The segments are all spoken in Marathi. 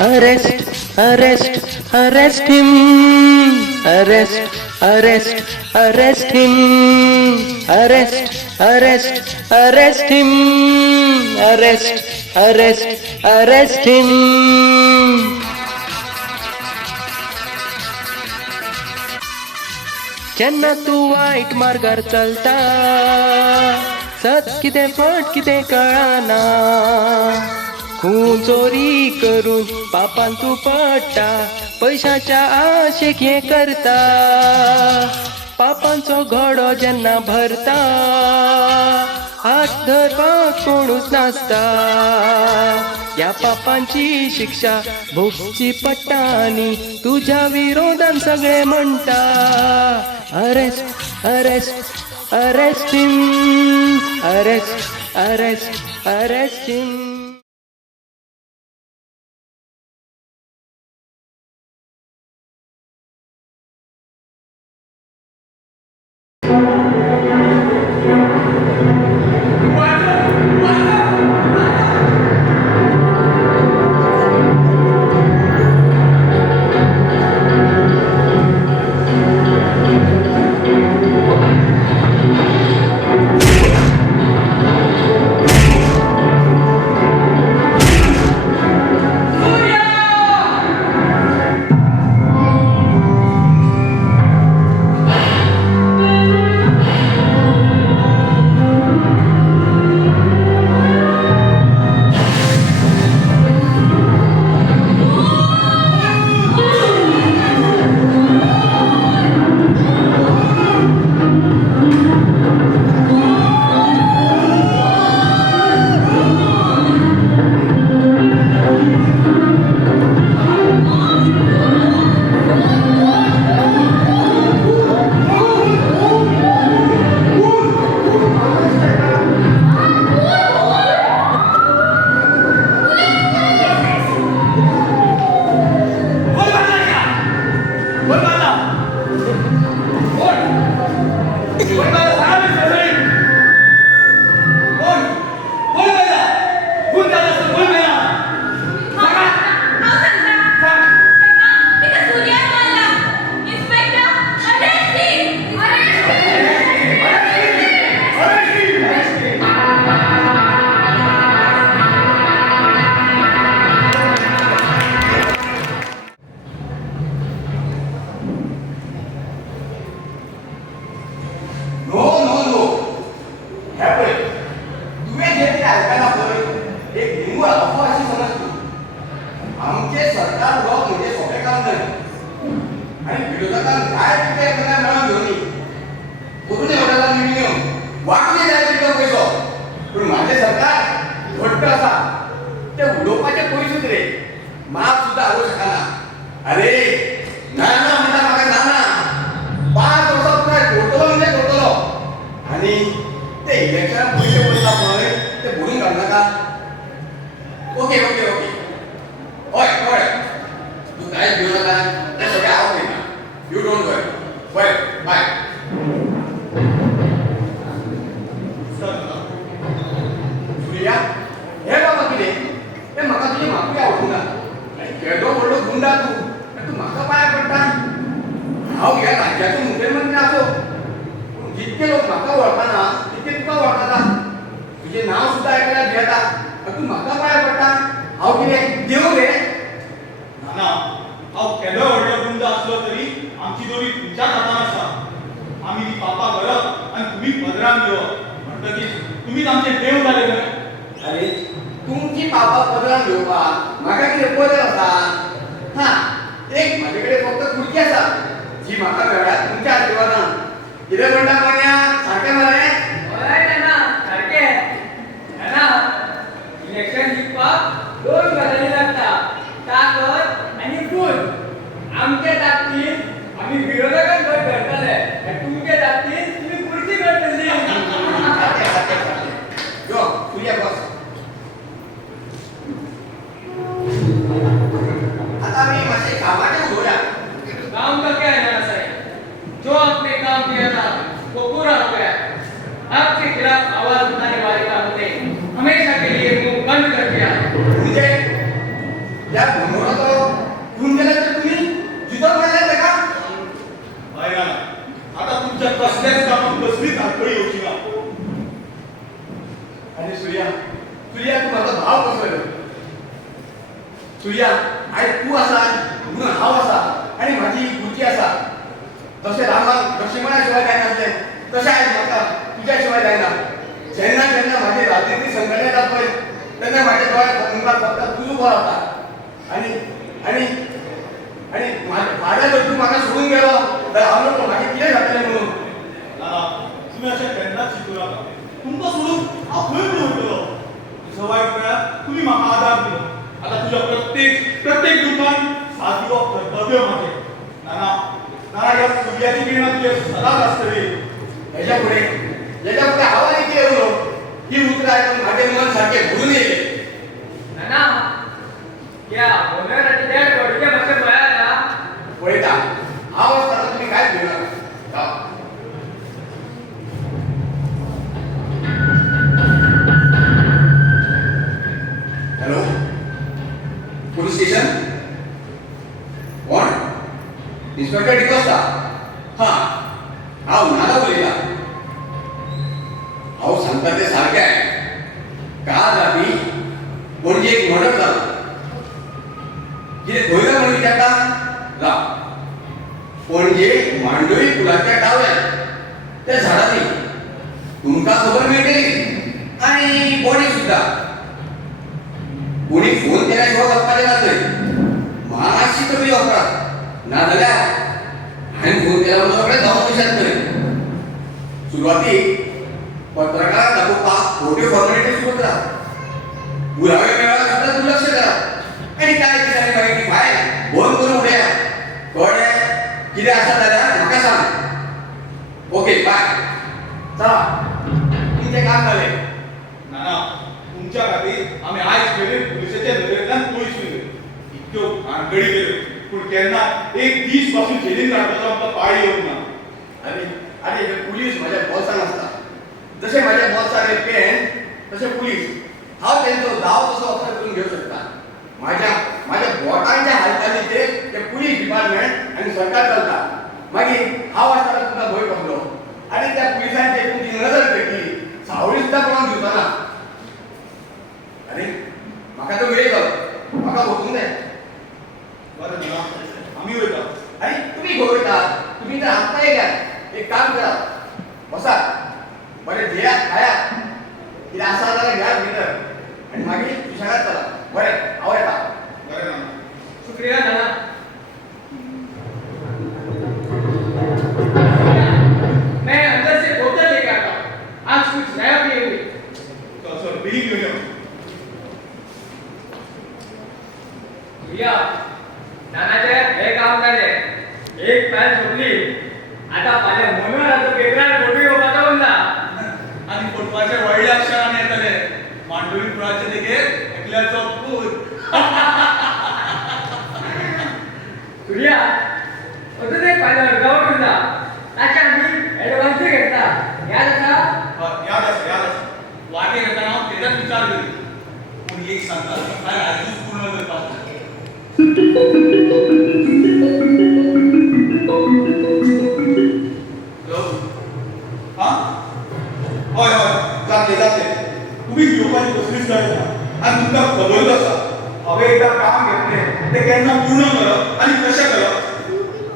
Arrest, arrest, arrest him. Arrest, arrest, arrest him. Arrest, arrest, arrest him. Arrest, arrest, arrest him. ज्यांना तू वाईट मार्गार चलता, सत कितें फट कितें कळना, खून चोरी करून पापान तू पडटा, पैशाच्या आशेक हे करता, पापांचो घडो जेन्ना भरता, हात धरपाक कोणूच नासता, या पापांची शिक्षा भोगची पडटा आनी तुझ्या विरोधान सगळे म्हणटा. अरेस्ट, अरेस्ट, अरेस्ट हिम. अरेस्ट, अरेस्ट, अरेस्ट हिम. आमचे सरकार लोक म्हणजे सोपे काम नाही आणि विरोधकांना काय पिके एखादा मिळून घेऊन कुठून एवढ्याला निवडून येऊन वाटले जायचे तिथं पैसो पण माझे सरकार घट्ट असा ते उडोवपाचे पयशे रे माफ सुद्धा हाडू शकना. अरे नाना म्हणटा म्हाका नाना 5 वर्सां पुराय करतलो म्हणजे करतलो आणि ते इलेक्शनाक पयशे पडटा पळय ते भरून घालनाका. ओके ओके ओके होय होय तू काय घेऊ नका ते सगळे आव घेना. यू डोंट वरी. होय बाय. सूर्या हे बाबा कितें हे म्हाका तुजी माफी आवडूंक ना. केदो व्हडलो गुंडा तू म्हाका पांयां पडटा. हांव ह्या राज्याचो मुखेलमंत्री आसो पूण जितके लोक म्हाका वळखना तितके तुका वळखता. तुजें नांव सुद्दां आयकल्यार भियेता आनी तू म्हाका पांयां पडटा. हांव कितें देव रे? नाना हांव केदो व्हडलो गुंड आसलो तरी आमची दोरी तुमच्याच हातान आसा. आमी ती पापां करप आनी तुमी पदरान घेवप म्हणटकीच तुमीच आमचे देव जाले न्हय. अरे तुमची पापां पदरान घेवपाक म्हाका कितें पदर आसा? हा एक म्हाजे कडेन फक्त खुर्ची आसा जी म्हाका मेळ्ळ्या तुमच्या आशिर्वादान. कितें म्हणटा मान्या सारकें मरे? हय नाना सारकें. नाना इलेक्शन जिखपाक 2 गजाली लागता ताकद आनी गुण. आमचे ताकदीन आमी विरोधकांक गट करतले आनी तुमचे ताकदीन तुमी खुर्ची करतली. यो तुझ्या बस. आता मी मासे कामाचे उडवल्या. काम का क्या है नाना साहेब? जो आपने काम किया था वो तुमच्या कसल्याच कामात कसलीच अडचणी येऊची ना. आणि सूर्या तू माझा भाव कसं सूर्या आणि तू असा म्हणून हाव असा आणि माझी बुद्धी असा तसे रामाक लक्ष्मणाशिवाय काय नसते तसे आहे म्हाका तुझ्याशिवाय जायना जेन्ना जेन्ना माझे राजनीती संकट येता पळय तेन्ना माझ्या डोळ्यात मुखार फक्त तुझं बरो जाता आणि आणि आणि माझ्या जर तू म्हाका सोडून गेलो तर हांव नको म्हाका कितें जातलें म्हणून तुम्ही अशा केन्नाच शिकू नका. तुमकां सोडून हांव खंय वयतलो. तुझं वायट वेळार तुम्ही म्हाका आदार दिलो. आता तुझ्या प्रत्येक दुकान साथ दिवप कर्तव्य माझे. नाना या सूर्याची किरणां तुझे सदांच आसतली. याच्या पुढे आवाज किती उरलो ही उतरां आयकून माझे मन सारखे भरून येले. नाना क्या बोलर डेड बॉडीचे मातशें पळयात ना. पळयता आवाज ताका तुम्ही कांयच घेवं नाका. हॅलो पोलीस स्टेशन कोण इन्स्पेक्टर डिकोस्टा हां हांव नाना उलयतां. हांव सांगता तें सारकें काल राती पणजे एक मर्डर जालो. कितें खंय काय म्हणून विचारता राव पणजे मांडोळी पुलाच्या डाव्यान त्या झाडांनी तुमकां खबर मेळटली आनी बॉडी सुद्दां. कोणी फोन केल्याशिवाय वचपाचें ना थंय. मातशी तकली वापरात नाजाल्यार हांवें फोन केला म्हणून सगळें धांवून वयशात थंय. सुरवातीक पत्रकारांक दाखोवपाक खोट्यो फॉर्मेलिटी सुरू करात. पुरावे मेळाव्याक सुद्दां दुर्लक्ष करात आनी कांय दिसांनी मागीर ती फायल बंद करून उडया. कळ्ळें कितें आसा जाल्यार म्हाका सांग. Okay bye. चला तुमचें काम जालें. नाना तुमच्या खातीर आमी आयज मेरेन पुलिसाच्या नदरेंतल्यान पयस गेले. इतक्यो भानगडी केल्यो पूण केन्ना एक दीस पासून जेलीन काडपाचो आमकां पाळी येवंक ना. आनी हे पुलीस म्हाज्या बॉसान आसता. जशें म्हाज्या बॉसाक एक पेन तशें पुलीस. हांव तेंचो दाव कसो वापर करून घेवंक शकता. माझ्या बोटांच्या हालचालीचे ते पुलीस डिपार्टमेंट आनी सरकार चलता. मागीर हांव आसतना तुमकां भंय कसलो आनी त्या पुलिसांची तुमची नजर भेटली सावळी सुद्दां कोणाक दिवचो ना. अरे म्हाका तो वेळ जालो म्हाका वचूंक जाय. बरें नाना आमी वयता. अरे तुम्ही खंय वयता. तुम्ही तर आत्ता येयल्यात. एक काम करात बसात बरें जेयात खायात कितें आसा जाल्यार घेयात भितर आनी मागीर सुशेगाद चला. बरें हांव येता. बरें नाना. शुक्रिया नाना. मैं अंदर से बोतल लेकर आता हूं. आज कुछ नया पिएंगे. चल बिलिंग घेऊन यो. भैया नानाचे हे काम झाले. एक फाईल सोडली आता माझ्या मनोहराचो पेपरार फोटो येवपाचो उरला. आणि फोटवाचे व्हडले अक्षरान येतले. मांडोळी पुळाचे देगेर एकल्याचो पूत. सूर्या अजून एक फाईल अर्जावर उरला. ताचे आम्ही ऍडव्हान्स घेतला. याद आसा. याद आसा. वाटे घेताना हांव तेजाच विचार केली. पूण एक सांगता ती फायल आजूच पूर्ण करपाक जाय. हां हय जातले तुम्ही घेवपाची कसलीच गरज ना. आनी तुमकां खबरच आसा हांवें एकदां काम घेतलें तें केन्ना पूर्ण करप आनी कशें करप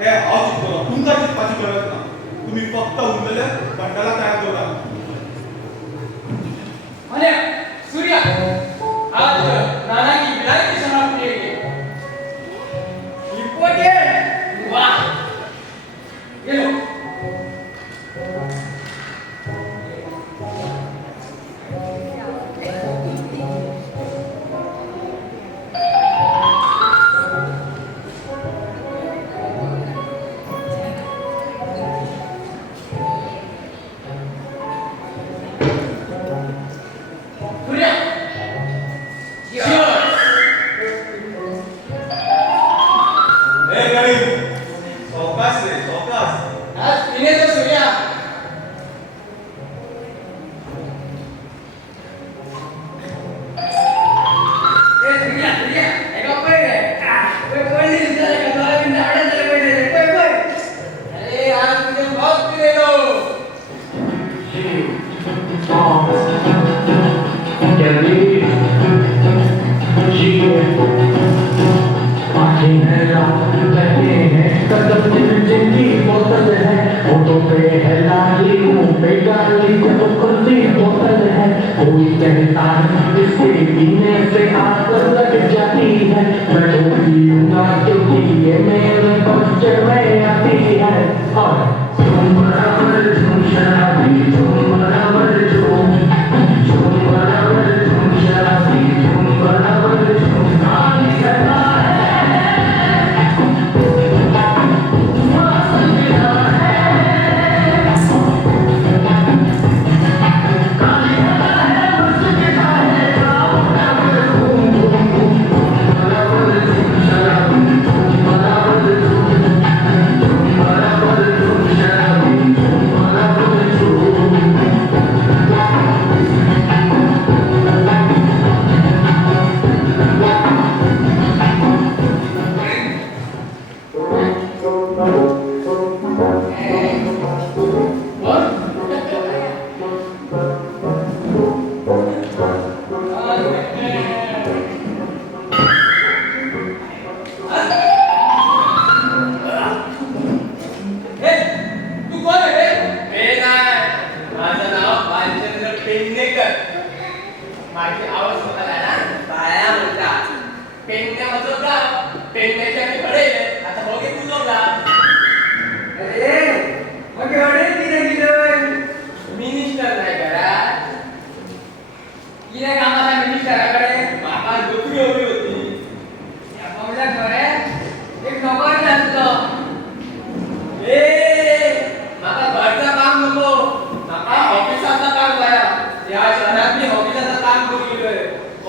हें हांव चिंतलो. तुमकां चिंतपाची गरज ना. तुम्ही फक्त उरलेले बंडला तयार करता. अरे सूर्या आज नाना की विदाई की समाप्ति है. इम्पोर्टेंट. वाह ये लो. है लाली मुंह पे गाली जब खुली बोतल है कोई कहता है इसके पीने से आग लग जाती है मैं तो पीऊंगा क्योंकि ये मेरे बच्चे में आती है और तुम बराबर तुम शराबी तुम बराबर तुम बराबर तुम शराबी तुम बराबर तुम गाली करता तू कोण आहे रे? मी नाही. माझं नाव भालचंद्र पेडणेकर. माझी आवाज स्वतःला ना बाया म्हणतात. पेडणे माझं गाव. पेडण्याच्या मी कडे आहे. आता बघे तुझं गाव. अरे मग एवढे तिने गेलोय. मिनिस्टर नाही करा. किती कामाला मिनिस्टराकडे बाबा नोकरी हवी होती. या पावल्या घरात एक नोकर असतो. माका घरचं काम नको, माका ऑफिसाचं काम करा. या शहरात मी ऑफिसाचं काम करू गेलोय.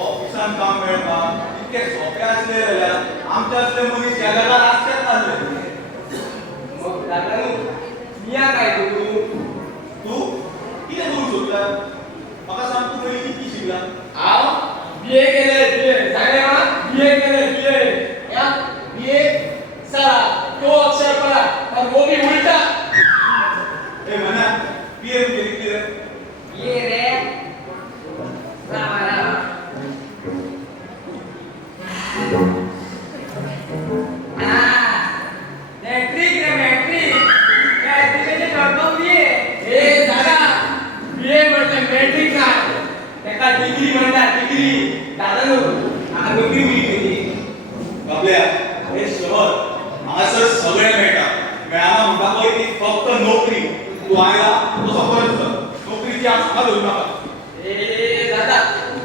ऑफिसान काम मेळपा इतके सोपे असले जाल्यार आमचे असले मनीस ह्या जगात आसचेच नासले. मग दादा मिया काय करू? तू कितें करूंक सोदता? म्हाका सांग तू पयलीं कितली शिकला? हांव बीए केले बीए सांगले ना बीए केले बीए या बीए सारा तो अक्षर पडा और वो भी उल्टा. ए मना पीए केली कितें? बीए रे रामा मॅट्रिक रे मॅट्रिक मॅट्रिकचे डॉट बीए. ए दादा बीए म्हणजे मॅट्रिक नाही. एका डिग्री म्हणतात डिग्री. दादा नो हा नोकरी मिळली. बाबल्या हे शहर हांगासर सगळें मेळटा. मेळना म्हणटा पळय ती फक्त नोकरी. तू आयला तसो परत चल. नोकरीची आस म्हाका धरू नाका. ए दादा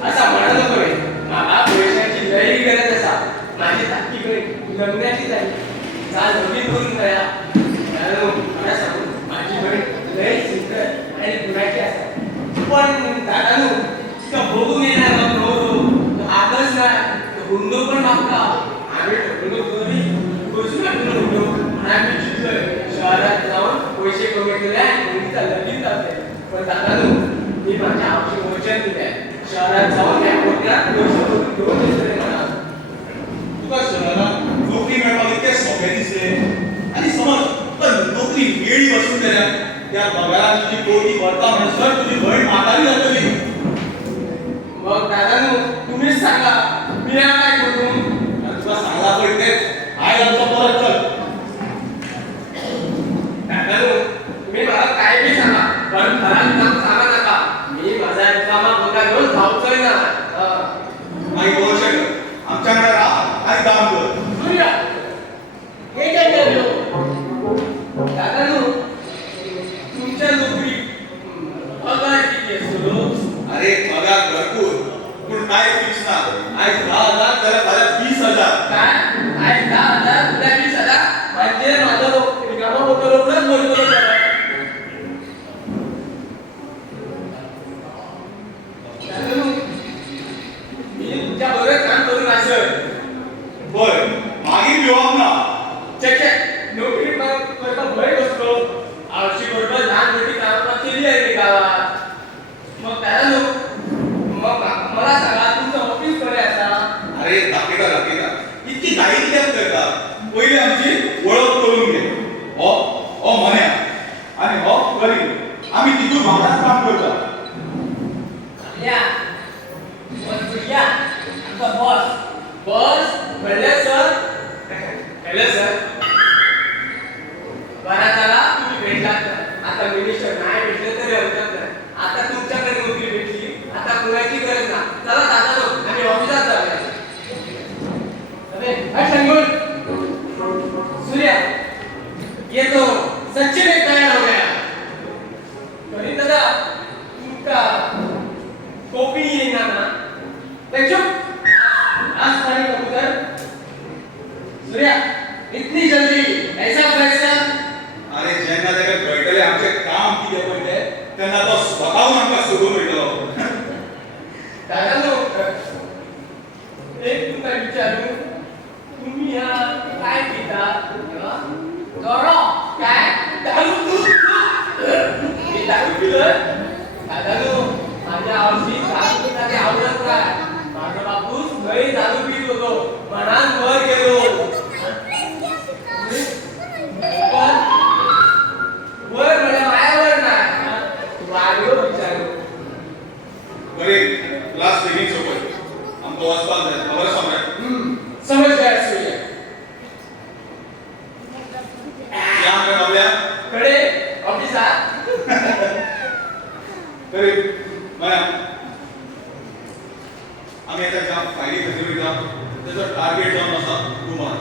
असा म्हणा नको रे. म्हाका पैशाची लई गरज असा. माझी धाकटी बहीण लग्नाची झाली. चाल नोकरी करून तया. दादा मला सांगू माझी बहीण लई सुंदर आणि गुणाची असा. पण दादा नो तिका बघून येणार नव्हतो. आदर्श नाही हुंडो पण मागता. आम्ही ठरवलो दोन्ही बसून हुंडो आणि आम्ही जिंकलोय. शहरात जाऊन पैसे कमवले आणि मुलीचा लगीन लावले. पण दादा नो मी माझ्या आवशी वचन दिले शहरात जाऊन या कोकणात पैसे करून घेऊन येतोय मला. तुका शहरात नोकरी मेळपाक इतके सोपे दिसले आनी समज तुका नोकरी मेळ्ळी वचून जाल्यार त्या पगारान तुजी पोटी भरता म्हणसर तुजी भयण म्हातारी जातली. मग दादा नो तुम्हीच सांगा मी काय करू? तुका सांगला पळय तेच आयज आमचो परत चल. दादा नो तुम्ही मला काय बी सांगा पण घरात काम सांगा नका. मी माझा रिकामा बोका घेऊन धावतोय ना. मागीर गोळशे कर. आमच्याकडे राहा आनी काम कर. सूर्या हे काय केलं? दादा नो तुमच्या नोकरी पगार किती असतो? अरे पगार भरपूर पण काय फिक्स ना. आज 10,000 जाल्यार फाल्यां 20,000. काय आज 10,000 उद्या 20,000 म्हणजे माझा रिकामा बोका रोकडच भरतो. मी तुमच्या बरोबर काम करून असं बरं मागीर भिवप ना. चेक चेक नोकरी करता भय बसलो. आवशी बरोबर लहान मोठी कामं केली आहे मी गावात. मग त्याला मग मला सांगा तुमचं ऑफिस कडे असा. अरे दाखयता इतकी घाई कित्याक करता? पयलीं आमची वळख करून घे. हो मन्या आनी हो करीम. आमी तितून वांगडाच काम करता. या या आमचा बॉस बॉस म्हणले सर. हॅलो सर बरा झाला तुम्ही भेटलात. आता तरी मला आम्ही आता ज्या फायली खातीर वयता त्याचं टार्गेट जावन आसा रुमान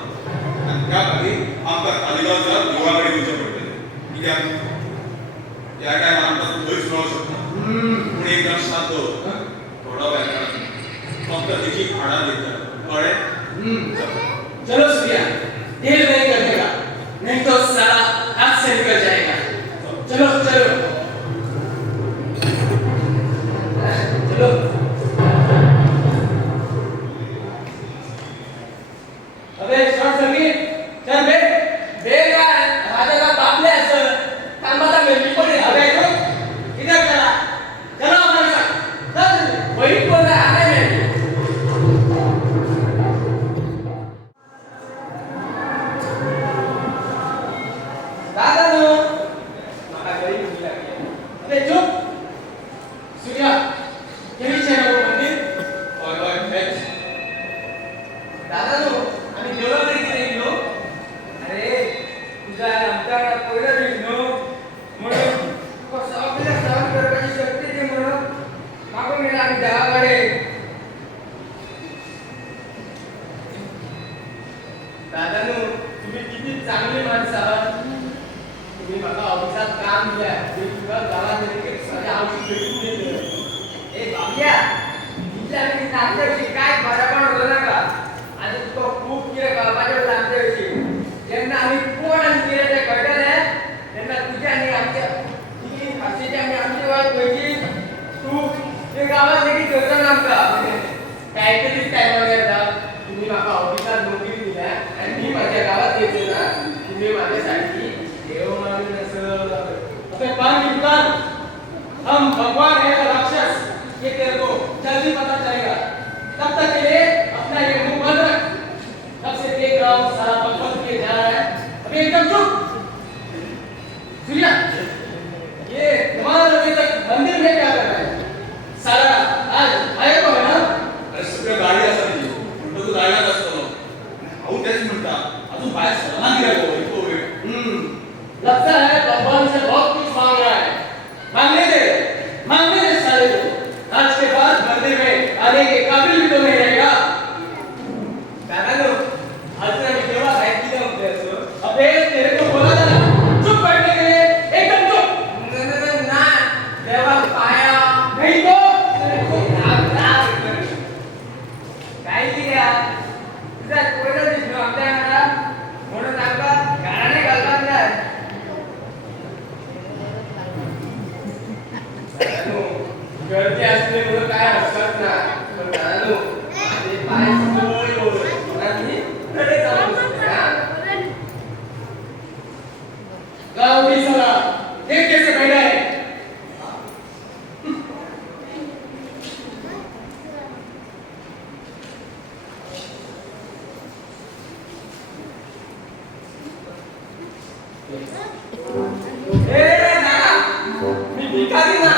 आनी त्या खातीर आमकां तालिगांवच्या देवळा कडेन वचचें पडटलें कित्याक ह्या टायमार आमकां थंयच मेळूंक शकना पूण एक लक्षांत दवर थोडो वेळ फक्त तेची भाडां दिता कळ्ळें चलो सूर्या, देर नहीं करने का, नहीं तो सारा हाथ से निकल जाएगा. चलो चलो चलो. अबे शॉर्ट सर्किट, चल बे. बेल काय राजाला तापले असं थांबाता मेली पण अबे तो इधर चला, चलो हमारे साथ. चल. वही बोल रहा है मैं दादा नो. माका घरी भूक लागली. अबे चुप. सूर्या, ये विषय है वो मंदिर. हय हय हेच दादा नो आम्ही देवळाकडे गेलो. अरे तुझा आमचा पहिला दिवस नो म्हणून कसं आपल्याला सहन करण्याची शक्ती दे म्हणून मागून गेला आम्ही देवाकडे. दादा नो तुम्ही किती चांगली माणसं आहात. तुम्ही मला ऑफिसात काम दिल्या ते तुला गावात एक साध्या औषध भेटून देतं. ए बाब्या तिथल्या मी आमच्याविषयी काय बरापण होतं ना का आणि तो खूप किरे माझ्या होता आमच्याविषयी ज्यांना आम्ही कोण आणि किरे ते कळलं नाही त्यांना तुझ्या आणि आमच्या किती भाषेची आम्ही आमची वाट पाहिजे तू ते गावात देखील ठेवतो ना आमका काहीतरी काय बघायला तुम्ही माका ऑफिसात नोकरी दिल्या आणि मी माझ्या गावात येतो ना तुम्ही माझ्यासाठी देव मानून असं अबे पान की दुकान. हम भगवान है या राक्षस ये तेरे को जल्दी पता चलेगा. तब तक के लिए अपना ये मुंह बंद रख. तब से देख रहा हूँ सारा बकवास किए जा रहा है. अभी एकदम चुप. सूर्या, ये तुम्हारा अभी तक मंदिर में क्या कर रहा है? सारा आज आए तो है ना? अरे सगळं गाडी आसा ती म्हणतो तू गाडीत असतो हांव तेच म्हणटा अजून बाहेर सरना कित्याक इतको वेळ लगता है भगवान से बहुत कुछ मांग रहा है. मांगने दे साले को. आज के बाद मंदिर में आने के काबिल भी तो नहीं रहेगा. दादा नो आज आम्ही देवा काय केलं होतं असं अबे तेरे को बोला था ना चुप बैठने के लिए. एकदम चुप. ना देवा पाया नहीं तो काय किया तुझा कोयला दिसलो आमच्या घरात म्हणून आमका घराने घालतात नाही गर्दी असले म्हणून काय हरकत नाही पण दादा माझे पाय सुजवळे होते म्हणून मी कडे जाऊन बसले ना गाँव भी साला देख कैसे बैठा है. ए दादा मी भिकारी ना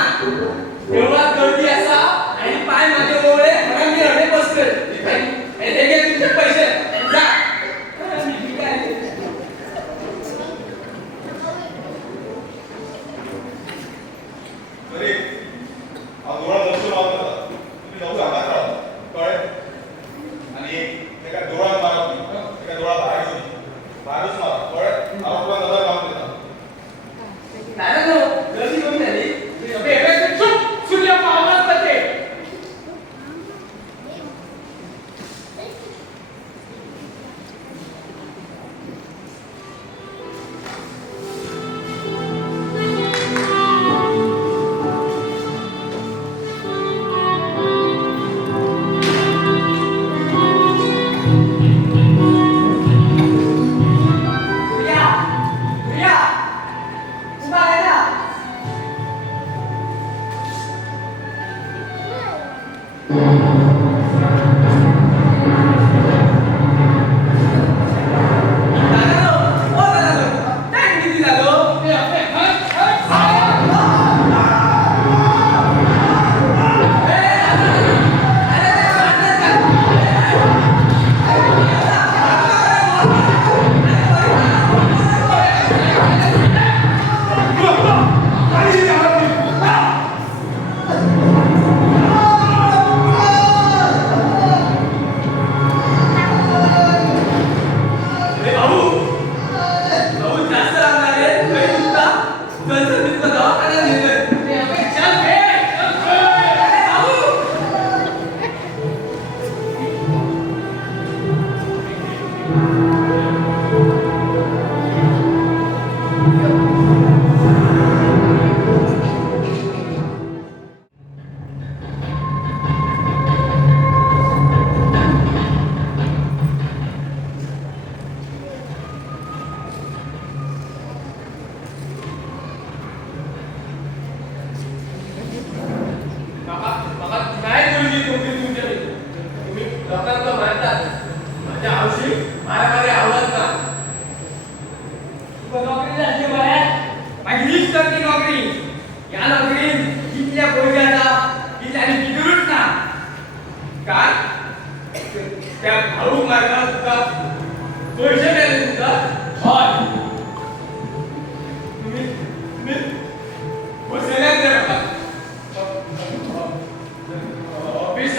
देवळात गर्दी असा आणि पाय माझे ओळे म्हणून मी रडे बसले भिकारी हे घे तुमचे पैसे जा मी भिकारी तरी हांव दोळा लक्ष लावता तुम्ही नवू हांगाच राव कळ्ळें आनी तेका दोळाक मारप न्ही तेका दोळा भायर घेवन भायरूच मारप कळ्ळें हांव तुका नजर लावन दिता दादा नो गर्दी कमी झाली अबे अबे चुप. सूर्या को आवाज करते. प्रिया प्रिया उभा आहे ना Come on!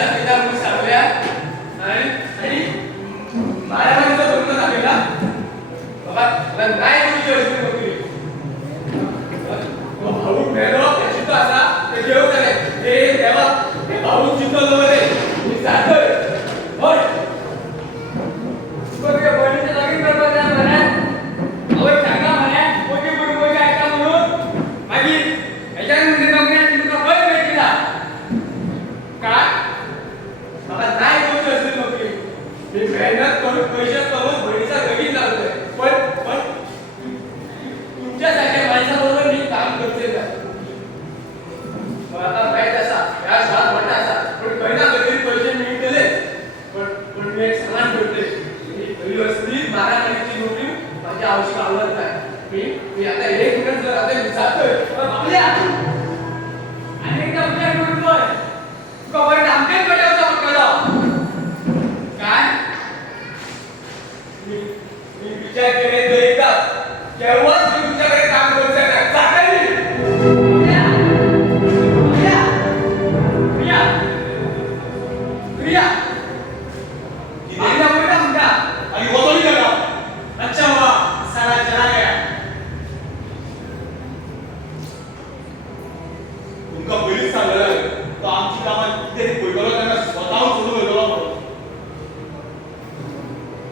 दाखवला म्हणून सांगूया आणि मारामारीचा बंद दाखवला बाबा मला नाही तुझी अजून नोकरी भाऊ मेलो त्याची तो असा ते घेऊ करे हे देवा हे भाऊ चिंतवलं रे मी जातोय होय बघ बहिणीचं लगीन करतो त्या म्हणा अवय सांगा म्हणा मोठी कुटुंब ऐका म्हणून माझी ह्याच्यामध्ये बघण्यात तुमका फळ भेटला काय बाबा नाही तुझी अजून नोकरी मी मेहनत करून पैसे कमवून बहिणीचा लगीन लावतोय पण तुमच्यासारख्या माणसाबरोबर मी काम करते का मला आता माहित असा या शाळेत मोठा असा पण पहिला कधी पैसे मी दिले पण मी एक समान ठेवते मी घरी असली मारामारीची नोकरी माझ्या आवश्यक आवडत नाही मी आता एक मिनिट जर आता मी जातोय तर आपल्या अनेकदा विचार करून बोल तुका बरं आमच्याकडे होता केलं काय मी विचार केले तर एकदा तेव्हाच मी तुमच्याकडे काम करू शकणार चालेल प्रिया प्रिया आमच्या मुलगा म्हणता आणि वतोली लगा अच्छा हुआ सारा चला गया तुमका पहिलीच सांगलेलं तो आमची कामात किती पयलो त्यांना स्वतःहून सोडून वयतलो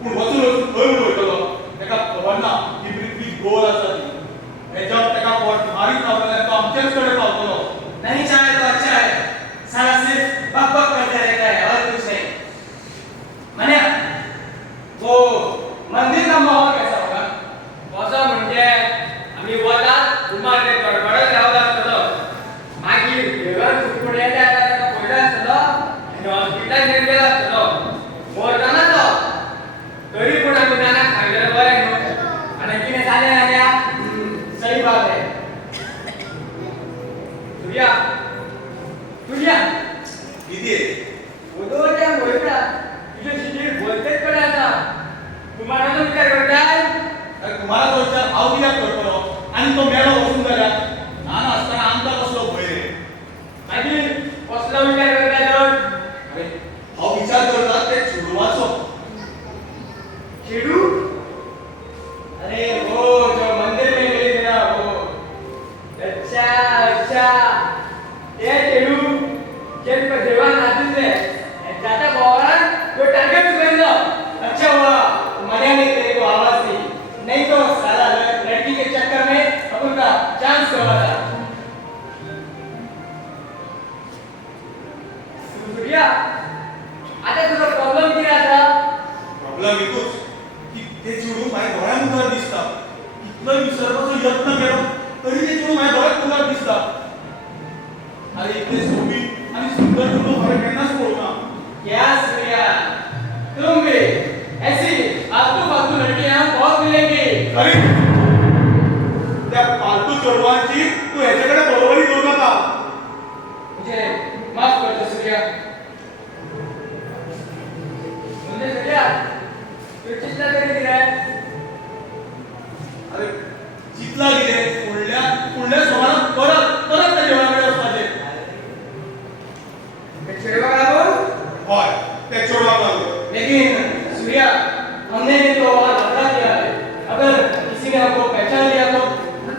पूण वचून खंय म्हणून वयतलो ताका खबर ना ही पृथ्वी गोल आसा ती हेच्यावर ताका पोट मारीत रावतलो तो आमचेच कडेन पावतलो नहीं चाहे तो अच्छा है साला सिर्फ बक बक करते रहता है और कुछ नहीं मने वो मंदिर का माहौल कैसा होगा कसं म्हणजे आम्ही वतात उमारे गडबडत रावला असतो मागीर देवान चुकून येता ताका पयला असतो आणि हॉस्पिटलात नेलेला असतो मोरताना तो तरी पण आम्ही नाना खायलेलं बरें न्हू आणि कितें जालें नाल्या सही बात है सूर्या सूर्या किती उदोच्या मोयता तुझे शिजीर बोलतेच कडे आसा तुम्हाला विचार करताय अरे तुम्हाला तो विचार हांव कित्याक करतलो आनी तो मेलो वचून जाल्यार ल्हान आसतना आमकां कसलो भंय रे मागीर कसलो विचार करताय तर अरे हांव विचार करता ते चेडवाचो शेडू अरे वो जो मंदिर में मिली थी ना वो अच्छा अच्छा ते शेडू जे देवान नाचले जाता गोवान तो टार्गेट चुकलो अच्छा हुआ मरिया ने तेरे को आवाज दी नहीं तो साला लड़की के चक्कर में अपन का चांस गवा था सूर्या आता तुझा प्रॉब्लेम किती आसा प्रॉब्लेम एकूच की ते चेडूं माझ्या दोळ्या मुखार दिसता इतलो विसरपाचो यत्न केलो तरी ते चेडूं माझ्या दोळ्या मुखार दिसता अरे इतले सोबीत आनी सुंदर चेडूं हांवें केन्नाच पळोवना क्या सूर्या तुम भी ऐसी आलतू फालतू लड़कियां बहुत मिलेंगी अरे त्या फालतू चेडवांची तूं हेचे कडेन बरोबरी करूं नाका मुझे माफ कर दो सूर्या म्हणजे सूर्या तू चिंता तरी कितें अरे चितला कितें फुडल्या सोमाराक परत त्या देवळा कडेन वचपाचें ते चेडवाक लागून हय त्या चेडवाक लागून लेकिन सूर्या हमने तो और बदला किया है अगर किसी ने हमको पहचान लिया तो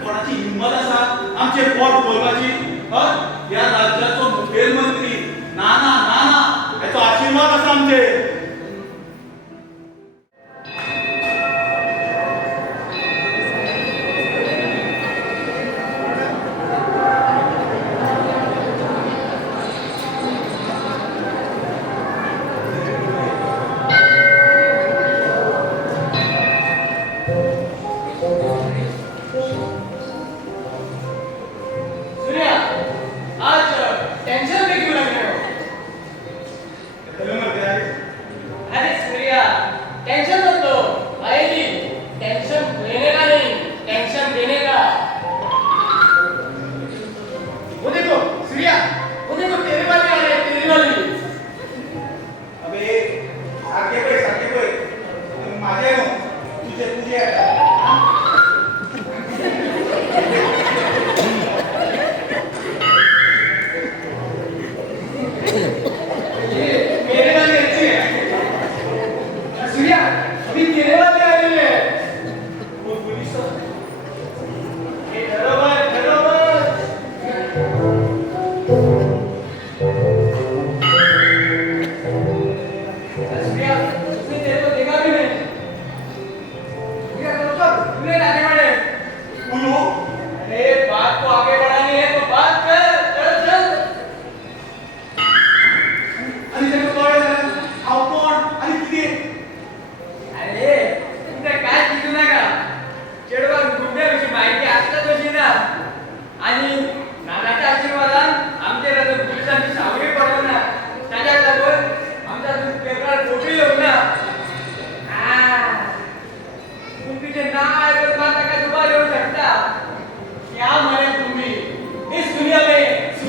कोणाची हिम्मत आसा आमचे पोट बोलपाची या राज्याचो मुखेलमंत्री नाना नाना हेचो आशीर्वाद आसा आमचे सूर्या आज टेंशन में क्यों लग रहे हो अरे सूर्या टेंशन मत लो आएगी टेंशन लेने का नहीं टेंशन देने का वो देखो सूर्या वो देखो तेरे वाली आ रही है तेरी वाली अबे सारखे पळय माझे न्हू तुझे ये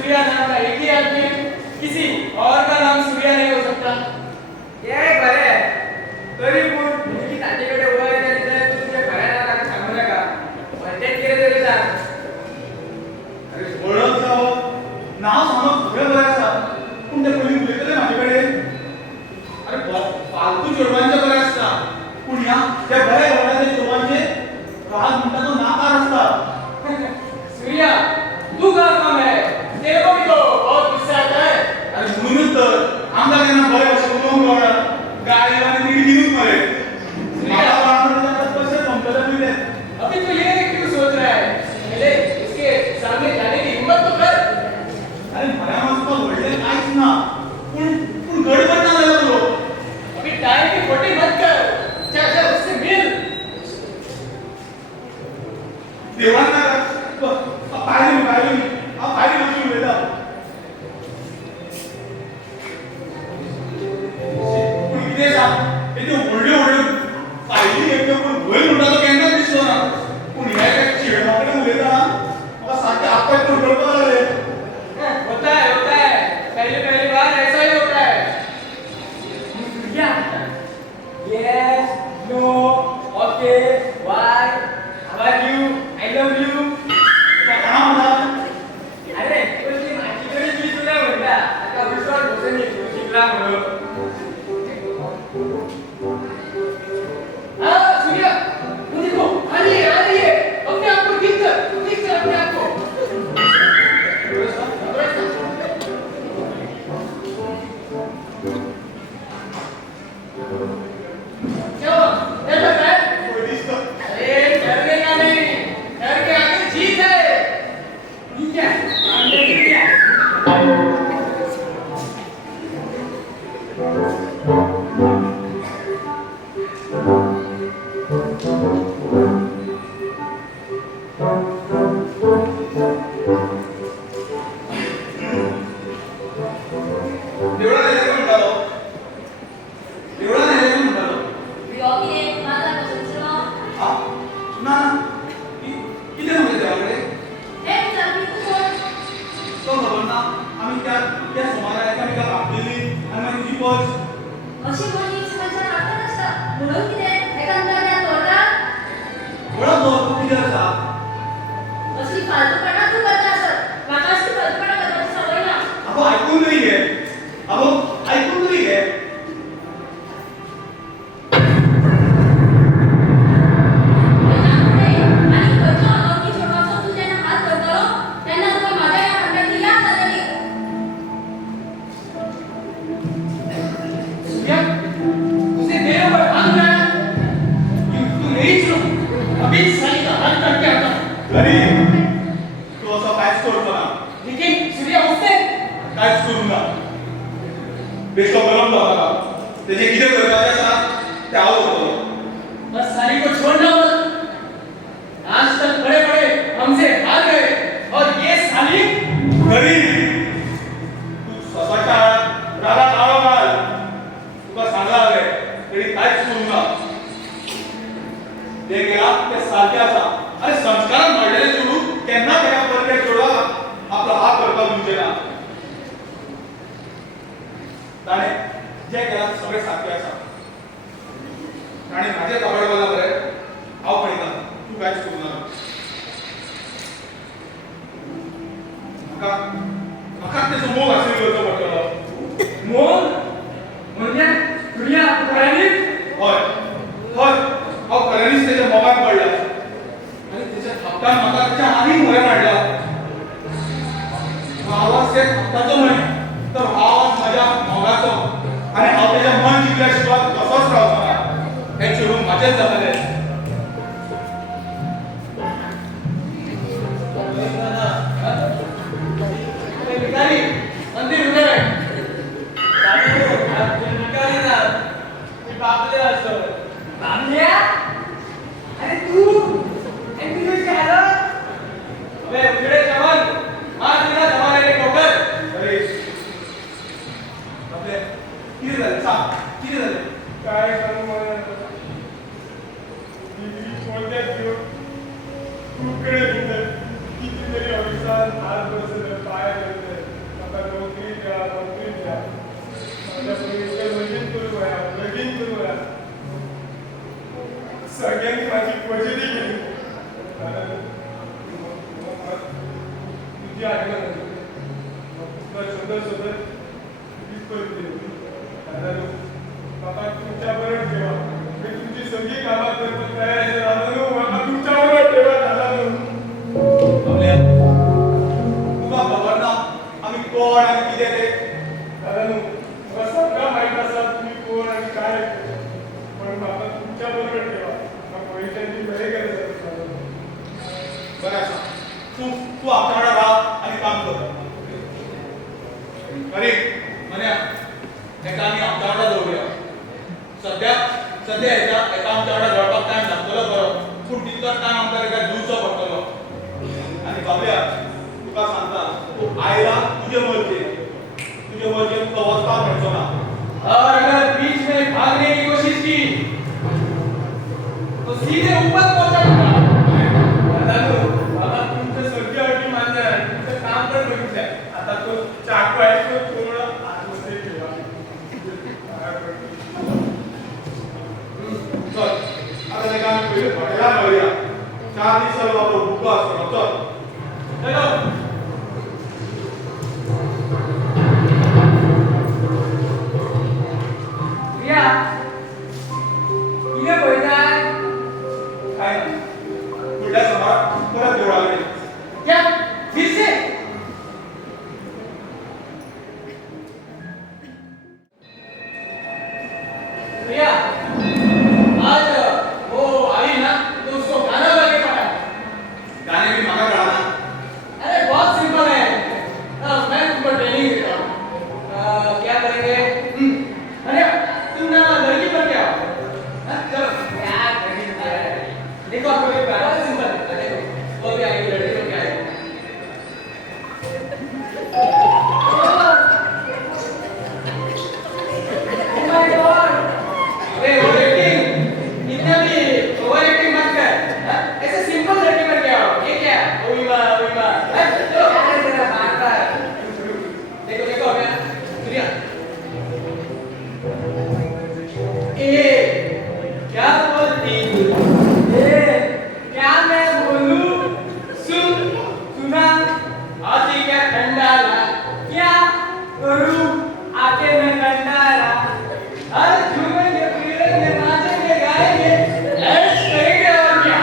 सूर्या नाम का एक ही आदमी है, किसी और का नाम सूर्या नहीं हो सकता। ये बरे तरी पण मुलगी तात्याकडे उभा आहे त्या तिथे तू तुझ्या घराला काही सांगू नका पंचायत केले तरी सांग. अरे ओळख जाओ नाव सांगून सगळं बरं असतात पण ते कोणी उलयतले माझ्याकडे अरे फालतू चोरवांचे बरे असतात पण या त्या बऱ्या घरातल्या चोरवांचे राग म्हणतात तो नाकार असतात. सूर्या तू का काम है, तेरे को भी तो बहुत गुस्सा आता है। अरे म्हणूनच तर आमदार यांना बरे वर्ष बोलवून लावणार गाडीवाले नीट घेऊन मरे मला वाटतं कसं संपलं तुझे. अभी तो ये क्यों सोच रहा है, पहले इसके सामने जाने की हिम्मत तो कर। अरे मला मस्त वडले काहीच ना पण गडबड ना झाला तो. अभी टाइम की खोटी मत कर, जा जा उससे मिल। देवांना पाहिजे नसून वेदा पण किती सांग ते ओढले पाहिजे एकदम पण होईल म्हणता तो केंद्र दिसतो ना पण ह्या काय चिडमाकडे वेदा मला सारखे आपल्या पण गडबड आले. होता है, पहली पहली बार ऐसा ही होता है। Surya yes no okay why how are you I love you. काय म्हणा अरे तुझी माझीकडे मी तुला म्हणला आता विश्वास बसून तू शिकला म्हणून. हाँ सूर्या, वो देखो आ रही है, अपने आप को ठीक कर अपने आप को। क्या हुआ? डर लग रहा है? कोई दिसतं अरे डरने का नहीं, डर के आगे जीत है। ठीक आहे आमच्या ठीक आहे. देवळा नाही म्हणतो देवळा नाही म्हणतो 여기에 맞아 보셨죠? हा ना किती म्हणजे देवाकडे एक चांगली कोण तो खबर ना आम्ही त्या सुमारा एकामेका कापलेली आणि मग तुझी पर्स अशी कोणी समाचार वाटत नसतात म्हणून कितें एकांतर्या तोरतात ओळख तो किती असा असली फालतूपणा तू करता असत म्हाका असली फालतूपणा करपाची सवय ना अबो ऐकून तरी घे अबो ऐकून तरी घे त्याच्यामुळे आणि खंयच्या अनोळखी चेडवाचो तू जेन्ना हात धरतलो तेन्ना तुका म्हाज्या ह्या भांड्याची याद जातली सूर्या, उसे मेरे ऊपर हाथ उठाया, तू नहीं चुप, अभी साली का हाथ काट के आता हूँ। घरी तू असं काहीच करतो ना लेकिन सूर्या उसने काहीच करू ना बेशो गरम लावला त्याचे किती करपाचे असतात ते आव करतो. बस साली को छोड़ना मत। आज तक बड़े बड़े हमसे हार गए और ये साली घरी तू स्वतःच्या रागात आळो घाल तुका सांगा हवे तरी काहीच करू ना ते गेला ते सारखे असा अरे संस्कारात वाढलेले चोडू केन्ना तेका परके चोडवा आपला हात करपाक दिवचे ना ताणे जे केला ते सगळे सारखे असा आणि माझे ताबड मला बरे हांव पळयता तू कांयच करू ना म्हाका तेजो मोग आशिल्लो करचो पडटलो. मोग म्हणजे सूर्या तू खऱ्यानीच हय हय हांव खऱ्यांनीच तेच्या मोगान पडला आनी तेच्या थापटान म्हाका तेच्या आनीक म्हऱ्या मारला. हो आवाज ते थापटाचो न्हय तर हो आवाज म्हज्या मोगाचो आनी हांव तेजें मन जिखल्या शिवाय कसोच रावचो ना. हें चिडून म्हाजेच जातलें. अरे भिखारी, मंदिर उधर है। भिखारी ना, मी बापले असतो। बामल्या अरे तू आणि तुझे चेहरा अबे उजड़े जवान, मार देना जवान ने ठोकर। अरे आपले किती झाले सांग किती झाले काय सांगू मला? तुझी आठवण आली. तुला शोधत शोधत इथपर्यंत येलो. दादा बाबा तुमच्याबरोबर ठेवा. मी तुमची सगळी कामात करतो तयार आहे दादा. बाबा तुमच्याबरोबर ठेवा दादा. आपल्या तुका खबर ना आम्ही कोण आणि किती ते. दादा मला सगळं माहीत असा तुम्ही कोण आणि काय आहे. पण बाबा तुमच्याबरोबर ठेवा. मग पैशांची लई गरज आहे. बरं असा तू तू आमच्याकडे राहा आणि काम कर. अरे म्हण्या एका आम्ही आमच्याकडे दौडूया. सध्या सध्या एका आमच्याकडे गळपाक टाइम लागतलो बरं. पूण तितलोच टाइम आमकां एका दिवचो पडटलो. आणि बाबल्या तुका सांगता तू आयला तुझे मर्जी तुका वचपाक मेळचो ना. और अगर बीच में भागने की कोशिश की तो सीधे ऊपर पहुंचा. दादा बाबा तुमच्या सगळी अटी मान्य आहे. तुमचं काम पण बघितलंय. आता तो चाकू आहे तो थोडं आतमध्ये ठेवा. चल आता ते काम पहिले पडायला पाहिजे. 4 दिवसाला आपण भूक असतो. चल चलो प्रिया किती पळयताय. काय नाही. पुढल्या समारात परत देवळा गेले. क्या फिर से प्रिया आज वो आई ना तो उसको गाना गा के पढ़ा. गाणे भी मागा कळा ना. अरे बहुत सिंपल है. मैं तुमको ट्रेनिंग देता हूँ. क्या करेंगे. अरे तुम ना लड़की बन के आओ. चलो क्या करेंगे. देखो आपको एक बहुत सिंपल है. देखो वो भी आएगी लड़की बन के आएगी. Oh my God. अरे ओवर एक्टिंग इतना भी ओवर एक्टिंग मत कर. ऐसे सिंपल लड़की बन के आओ. ये क्या ओविमा ओविमा. चलो क्या रे तेरा बात. देखो देखो मैं प्रिया ए क्या बोलती क्या मैं बोलूं. सुन सुना. आती क्या ठंडाला. क्या करूं आके मैं कंटाला. हर झूमेंगे फिरेंगे नाचेंगे गाएंगे ऐश करेंगे और क्या.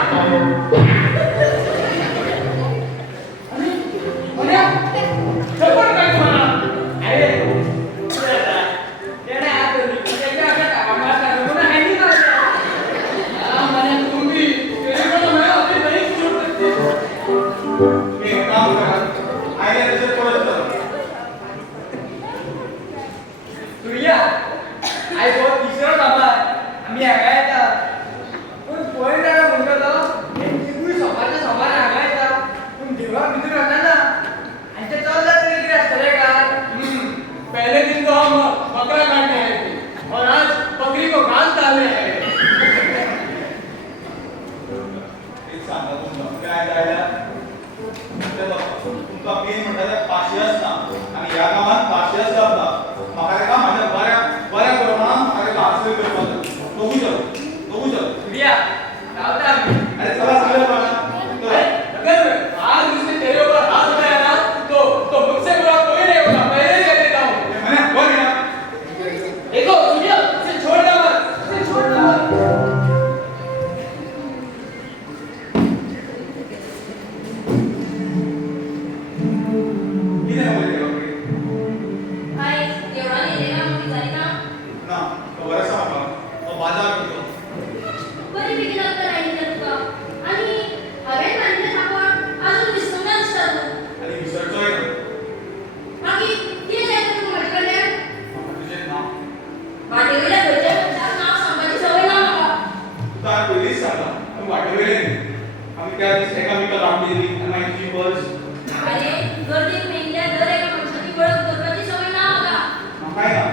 अरे अरे चप्पल काय तुम्हाला. अरे तेरा हात त्याच्या हातात आवाज नको ना. हँडी मारल्या. मैंने तुम भी तेरे को मैं अपनी नहीं छोड़ सकती. तुम्ही एक काम करा. आईने तसे परत चल. प्रिया आई बहुत तिसरं कामा आम्ही हागायचा. पण पोहे जरा म्हणतो तिकडून समाजा समान हागायचा. पण देवा भितर राहता ना आणि ते चाललं तरी किती असतं का. पहले दिन तो हम बकरा काटने आए थे और आज बकरी को घास डालने आए हैं. एक सांगा तुमचं काय जायला. तुमका पेन म्हणटा 500 असता आणि या कामात 500 असता. म्हाका का माझ्या बऱ्या बऱ्या प्रमाणात म्हाका हासले करपाक. दोघू चल. प्रिया रावता आम्ही. अरे चला सांगले बघा. अगर आज उसने तेरे ऊपर हाथ उठाया ना तो मुझसे बुरा कोई नहीं होगा. पहले ही कह देता हूँ. म्हणे वर या. देखो सुनिए उसे छोड़ना मत. उसे छोड़ना मत. किती बोलले वगैरे. काय एवढा नेलेला मोठी झाली ना. ना तो बरं सांगा. तो बाजार घेतो. बरी पैकी नंतर राहिली तर तुका. आणि हावें मानले आपण अजून विसरूना दिसता तू. आणि विसरतोय ना. बाकी किती जायचं तुका माझ्या कडल्यान. तुझे नाव वाटेवयल्या खंयच्या नाव सांगपाची सवय ना म्हाका. तुका पयलींच सांगला. तू वाटेवयले आम्ही त्या दिवस एकामेकाला रावलेली आणि मागीर तुजी पर्स. अरे गर्दीत मेल्ल्या दर एका मनशाची वळख करपाची सवय ना म्हाका. काय ना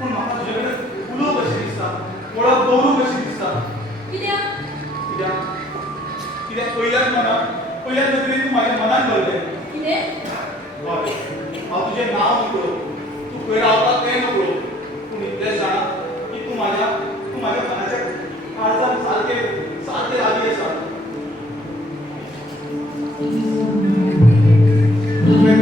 पण म्हाका तुजे कडेन उलो कशी दिसता. वळख दवरू कशी दिसता. कित्याक. कित्याक पहिल्याच नदरेन तू माझ्या मनात भरले. कितें. हांव तुजें नांव नको. तू खंय रावता तें नको. पूण इतलेंच जाणा की तू माझ्या मनाच्या काळजान सारके लागीं आसा. तुवें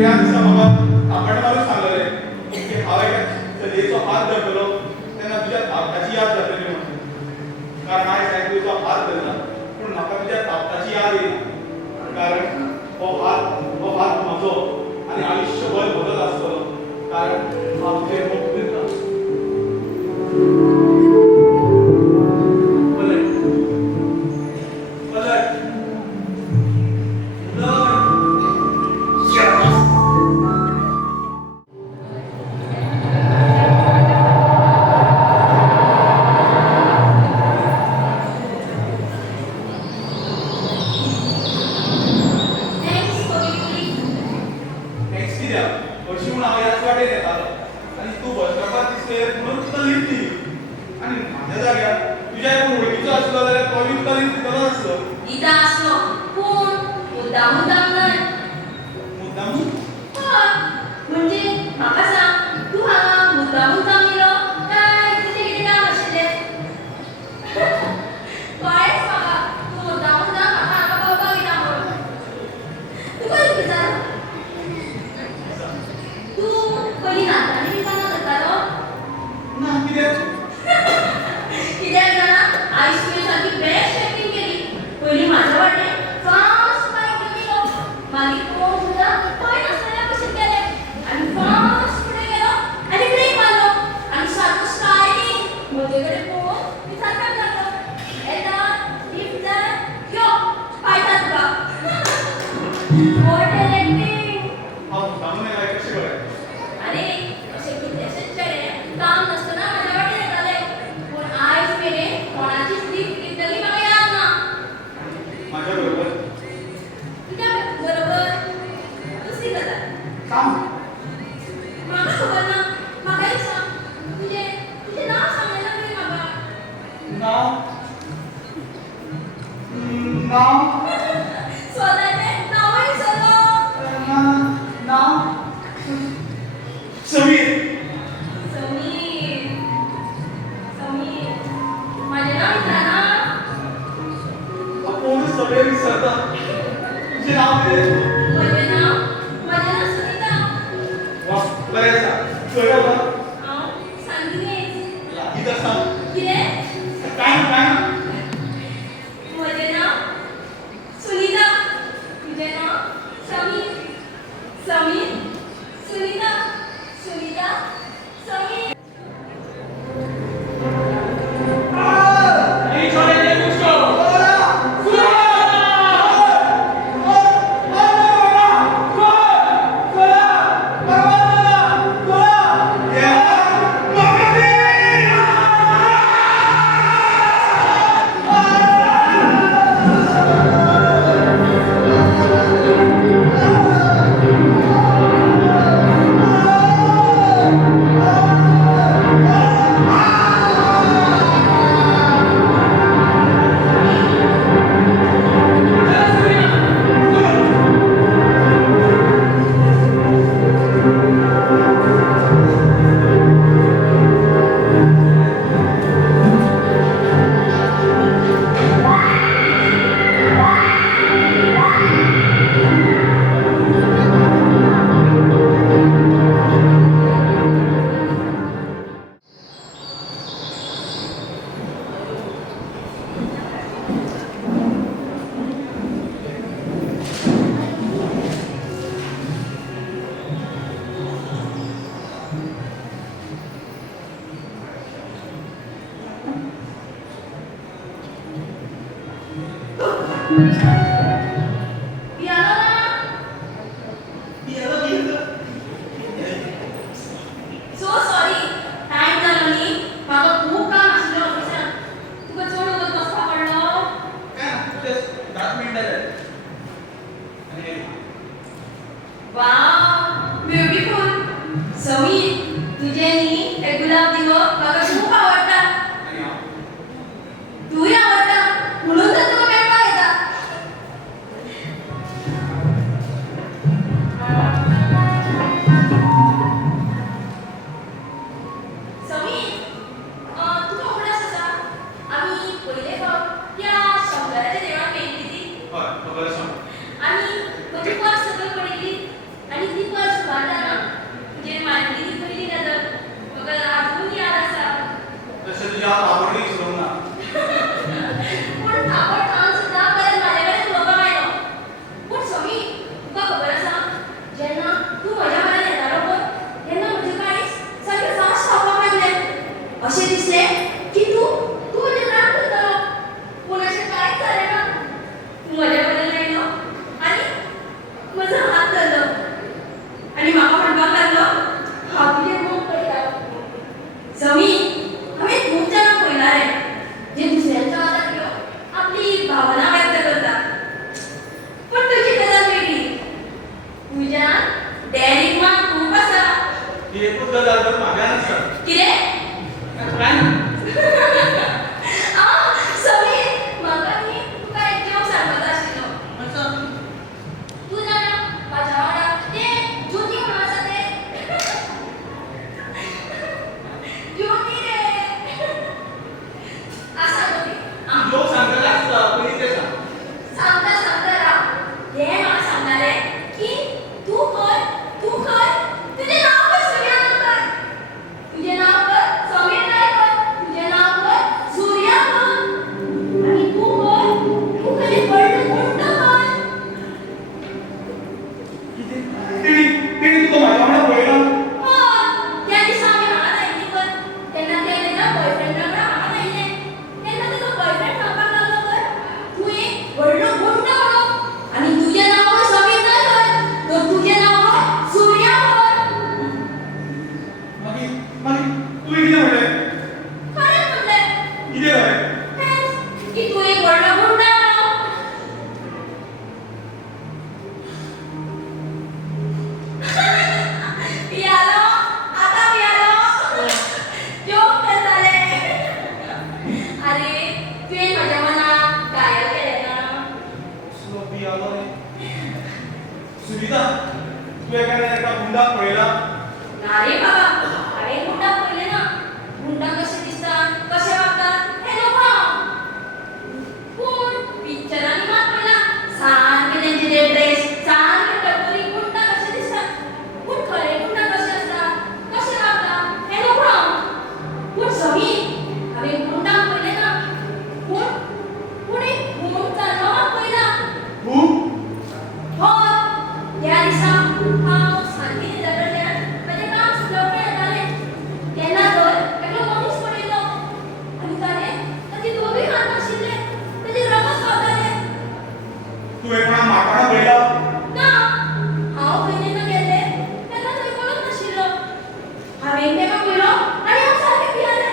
अशी म्हणून हांव ह्याच वाटेन येतालो आनी तूं बस स्टॉपार दिसलें म्हणून तुका लिफ्ट दिली आनी म्हाज्या जाग्यार तुज्या कोण वळखीचो आसलो जाल्यार तोय तुका लिफ्ट दितलो नासलो दिता आसलो पूण मुद्दाम न्हय मुद्दामूच हय म्हणजे म्हाका सांग तूं हांगा मुद्दामूच येयलो काय तुजें कितें काम आशिल्लें कळ्ळेंच म्हाका तूं मुद्दामूच म्हाका हांगा पावपाक येता म्हणून तुका एक विचार तूं पयलीं नाचतानी बी कामां करतालो ना कित्याक कित्याक जाणा आयज तुवें सारकी बेस्ट एक्टिंग केली पयलीं म्हाज्या वाटेन फास्ट मायक घेवन येयलो मागीर कोण सुद्दां पळय नासतना कशें केलें आनी फास्ट फुडें गेलो आनी ब्रेक मारलो आनी सारको स्टायलींग म्हजे कडेन पळोवन विचारपाक लागलो येता लिफ्ट जाय यो पायता तुका वॉट एन एक्टिंग हांव मुद्दामून येयलां कशें कळ्ळें अरे अशें कितलेशेच चेडे काम नासतना म्हाज्या वाटेन येताले पूण आयज मेरेन कोणाचीच लिफ्ट दितली म्हाका याद ना म्हाज्या बरोबर कित्या बरोबर दुसरी गजाल सांग म्हाका खबर ना म्हाका एक सांग तुजें नांव सांगलें ना तुवें म्हाका नांव नांव स्वताचें नांवय विसरलो नांव समीर समीर समीर म्हाजें नांव विचारना कोण सगळे विसरता तुजें नांव कितें म्हजें नांव सुनीता वा बरें आसा खंय रावता हांव सांगिल्लें लागीं तर सांग कितें काय ना म्हजें नांव सुनीता तुजें नांव समीर समीर सुनीता सुनीता समीर नहीं छोड़ेंगे तुझको सो सॉरी टाइम जालो न्ही म्हाका खूब काम आशिल्लें ऑफिसांत तुका चड वगत बसपाक पडलो जस्ट 10 मिनिटं जाली आनी वाव ब्युटिफुल समीर तुजें न्ही हे गुलाब दिवप म्हाका खूब आवडटा आनी हांव तूंय आवडटा म्हणून तर तुका मेळपाक येता समीर तुका उगडास आसा आमी पयले फावट त्या शंकराच्या देवळान मेळिल्ली ती हय खबर आसा आनी म्हजी पर्स सकयल पडिल्ली आनी ती पर्स सुदारतना तुजेर मारिल्ली ती पयली नजर म्हाका आजून याद आसा तशें तुज्या आवडीक विसरूंक ना पूण आपण हांव सुद्दां परत म्हाजे कडेन उलोवपाक आयलो पूण समीर तुका खबर आसा जेन्ना तूं म्हज्या म्हऱ्यान येतालो पळय तेन्ना म्हजें काळीज सारकें फास्ट धांवपाक लागलें अशें दिसलें की तूं म्हजें राग करतलो पूण अशें कांयच जालें ना तूं म्हज्या बद्दल आयलो आनी म्हजो हात धरलो आनी म्हाका म्हणपाक लागलो हांव तुजें मोग करता समीर हांवें खूब जाणांक पळयलां रे जे दुसऱ्यांच्या हातांत घेवन आपली भावना व्यक्त करतात पण तुजी गजाल वेगळी तुज्यान डॅरीक मान ही एकूच गजाल तर म्हाज्यान आसा. कितें काय ना समीर म्हाका न्ही तुका एक जोक सांगपाचो आशिल्लो. तू जाणा म्हाज्या वांगडा तें ज्योती म्हणून आसा तें ज्योती रे आसा ज्योती जोक सांगता आसता पयलीं तें सांग. सांगता सांगता राव हे म्हाका सांगताले की तू खंय तुजें नांव खंय सूर्या नायकर तुजें नांव खंय समीर नायकर तुजें नांव खंय सूर्या खंय आनी तू खंय एक व्हडलो गुंड खंय तेणी तुका म्हाज्या वांगडा पळयला. हय त्या दिसा आमी हांगा लायिल्ली पळय तेन्ना तें तेच्या बॉयफ्रेंडा कडेन हांगा लायिल्लें तेन्ना तेजो बॉयफ्रेंड सांगपाक लागलो पळय तूं एक व्हडलो गुंड म्हणून आनी तुजें नांव खंय समीर नायकर तर तुजें नांव खंय सूर्या खंय मागीर तुवें कितें म्हणलें? खरें म्हणलें कितें खरें? हेंच की तूं एक व्हडलो गुंड म्हणून पियालो आतां पियालो जोक करताले अरे तुवें म्हाज्या मनाक घायल केलें ना कसलो पियालो रे. सुनीता तुवें केन्ना एका गुंडाक पळयला? ना रे बाबा हांवें गुंडाक पळयलें ना गुंडाक कशें दिसता कशें वागतात हें नको हांव पूण पिक्चरांनी मात पळयलां सारके तेंचे ते ड्रेस सारके टपोरी गुंडाक कशें दिसतात पूण खरे गुंडाक कशें आसता कशें वागता हें नको हांव पूण समीर हांवें गुंडाक पळयलें ना पूण एक गुंड चललो हांव पळयला तूं हय त्या दिसा हांव सारकी न्हिदल्या कडल्यान म्हजें काम सुटोवपाक येतालें तेन्ना थंय एकलो मनीस पडिल्लो आनी ताचे दोनूय हात नाशिल्ले ताचे रगत व्हांवतालें तुवें कोणाक मारतना पळयला? ना हांव खंय जेन्ना गेल्लें तेन्ना थंय कोणूच नाशिल्लो हांवें तेका पळयलो आनी हांव सारकें भियेलें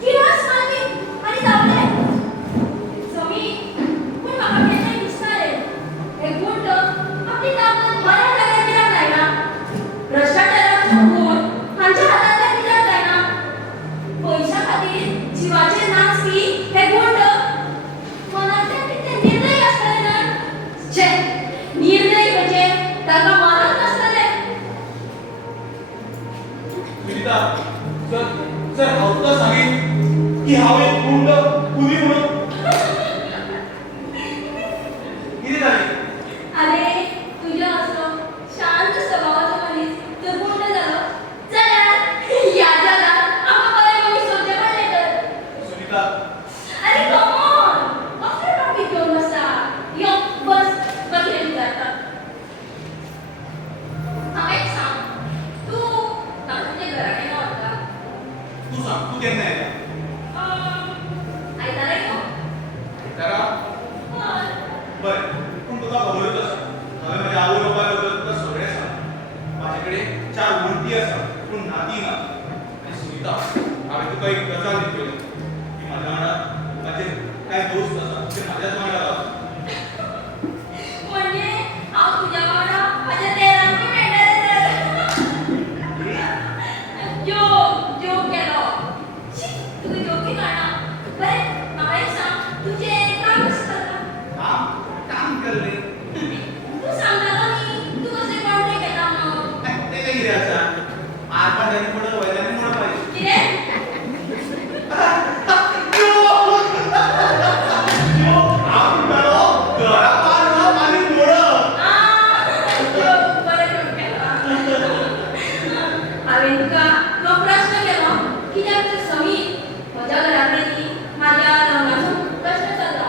किळस मारली आनी धांवलें समीर पूण म्हाका केन्नाय दिसता रे हे गुंड आपली ताकद बऱ्या जाग्यार कित्याक लायना भ्रश्टाचाराचो खून हांच्या हातांतल्यान कित्याक जायना पयशा खातीर जिवाचेर नाचपी हे गुंड मनांतल्यान कितें निर्णय आसतले ना छे निर्णय म्हणजे ताका मरण नासतलें सुनीता जर हांव तुका सांगीन की हांव एक गुंड खुनी म्हणून कितें जालें? अरे तुझ्या असलो शांत स्वभावाचो मनीस जर गुंड जालो जाल्यार ह्या जगात आमकां बरे मनीस सोदचे पडले तर सुनीता अरे कम ऑन कसलो टॉपिक घेवन बसता यो बस कितें विचारता हांव एक सांग तूं म्हाका तुजे घरा केन्ना वता तूं सांग तूं केन्ना येता? आयतारा यो तारा हय बरें पूण तुका खबरूच आसा हांवें म्हाज्या आवय बापाय बद्दल तुका सगळें सांगलें. म्हाजे कडेन 4 वण्टी आसा पूण नाती ना. आनी सुनीता हांवें तुका एक गजाल दितलें की म्हाज्या वांगडा म्हाजे कांय दोस्त आसा ते म्हाज्याच वांगडा रावता. म्हणजे हांव तुज्या वांगडा म्हाज्या देरांकूय मेळटलें तर जोक केलो शी तुका जोकी कळना बरें म्हाका एक सांग तुजें काम कशें चलता काम केल्लें तूं सांगतालो न्ही तूं कसले कॉन्ट्रॅक्ट घेता म्हणून तें कितें आसा मारपा जाय म्हणून वयल्यान म्हणपाक कितें बरें जोक केलो हांवें तुका तो प्रश्न केलो कित्याक तर समीर म्हज्या घरा कडेन न्ही म्हाज्या लग्नाचो प्रश्न चलता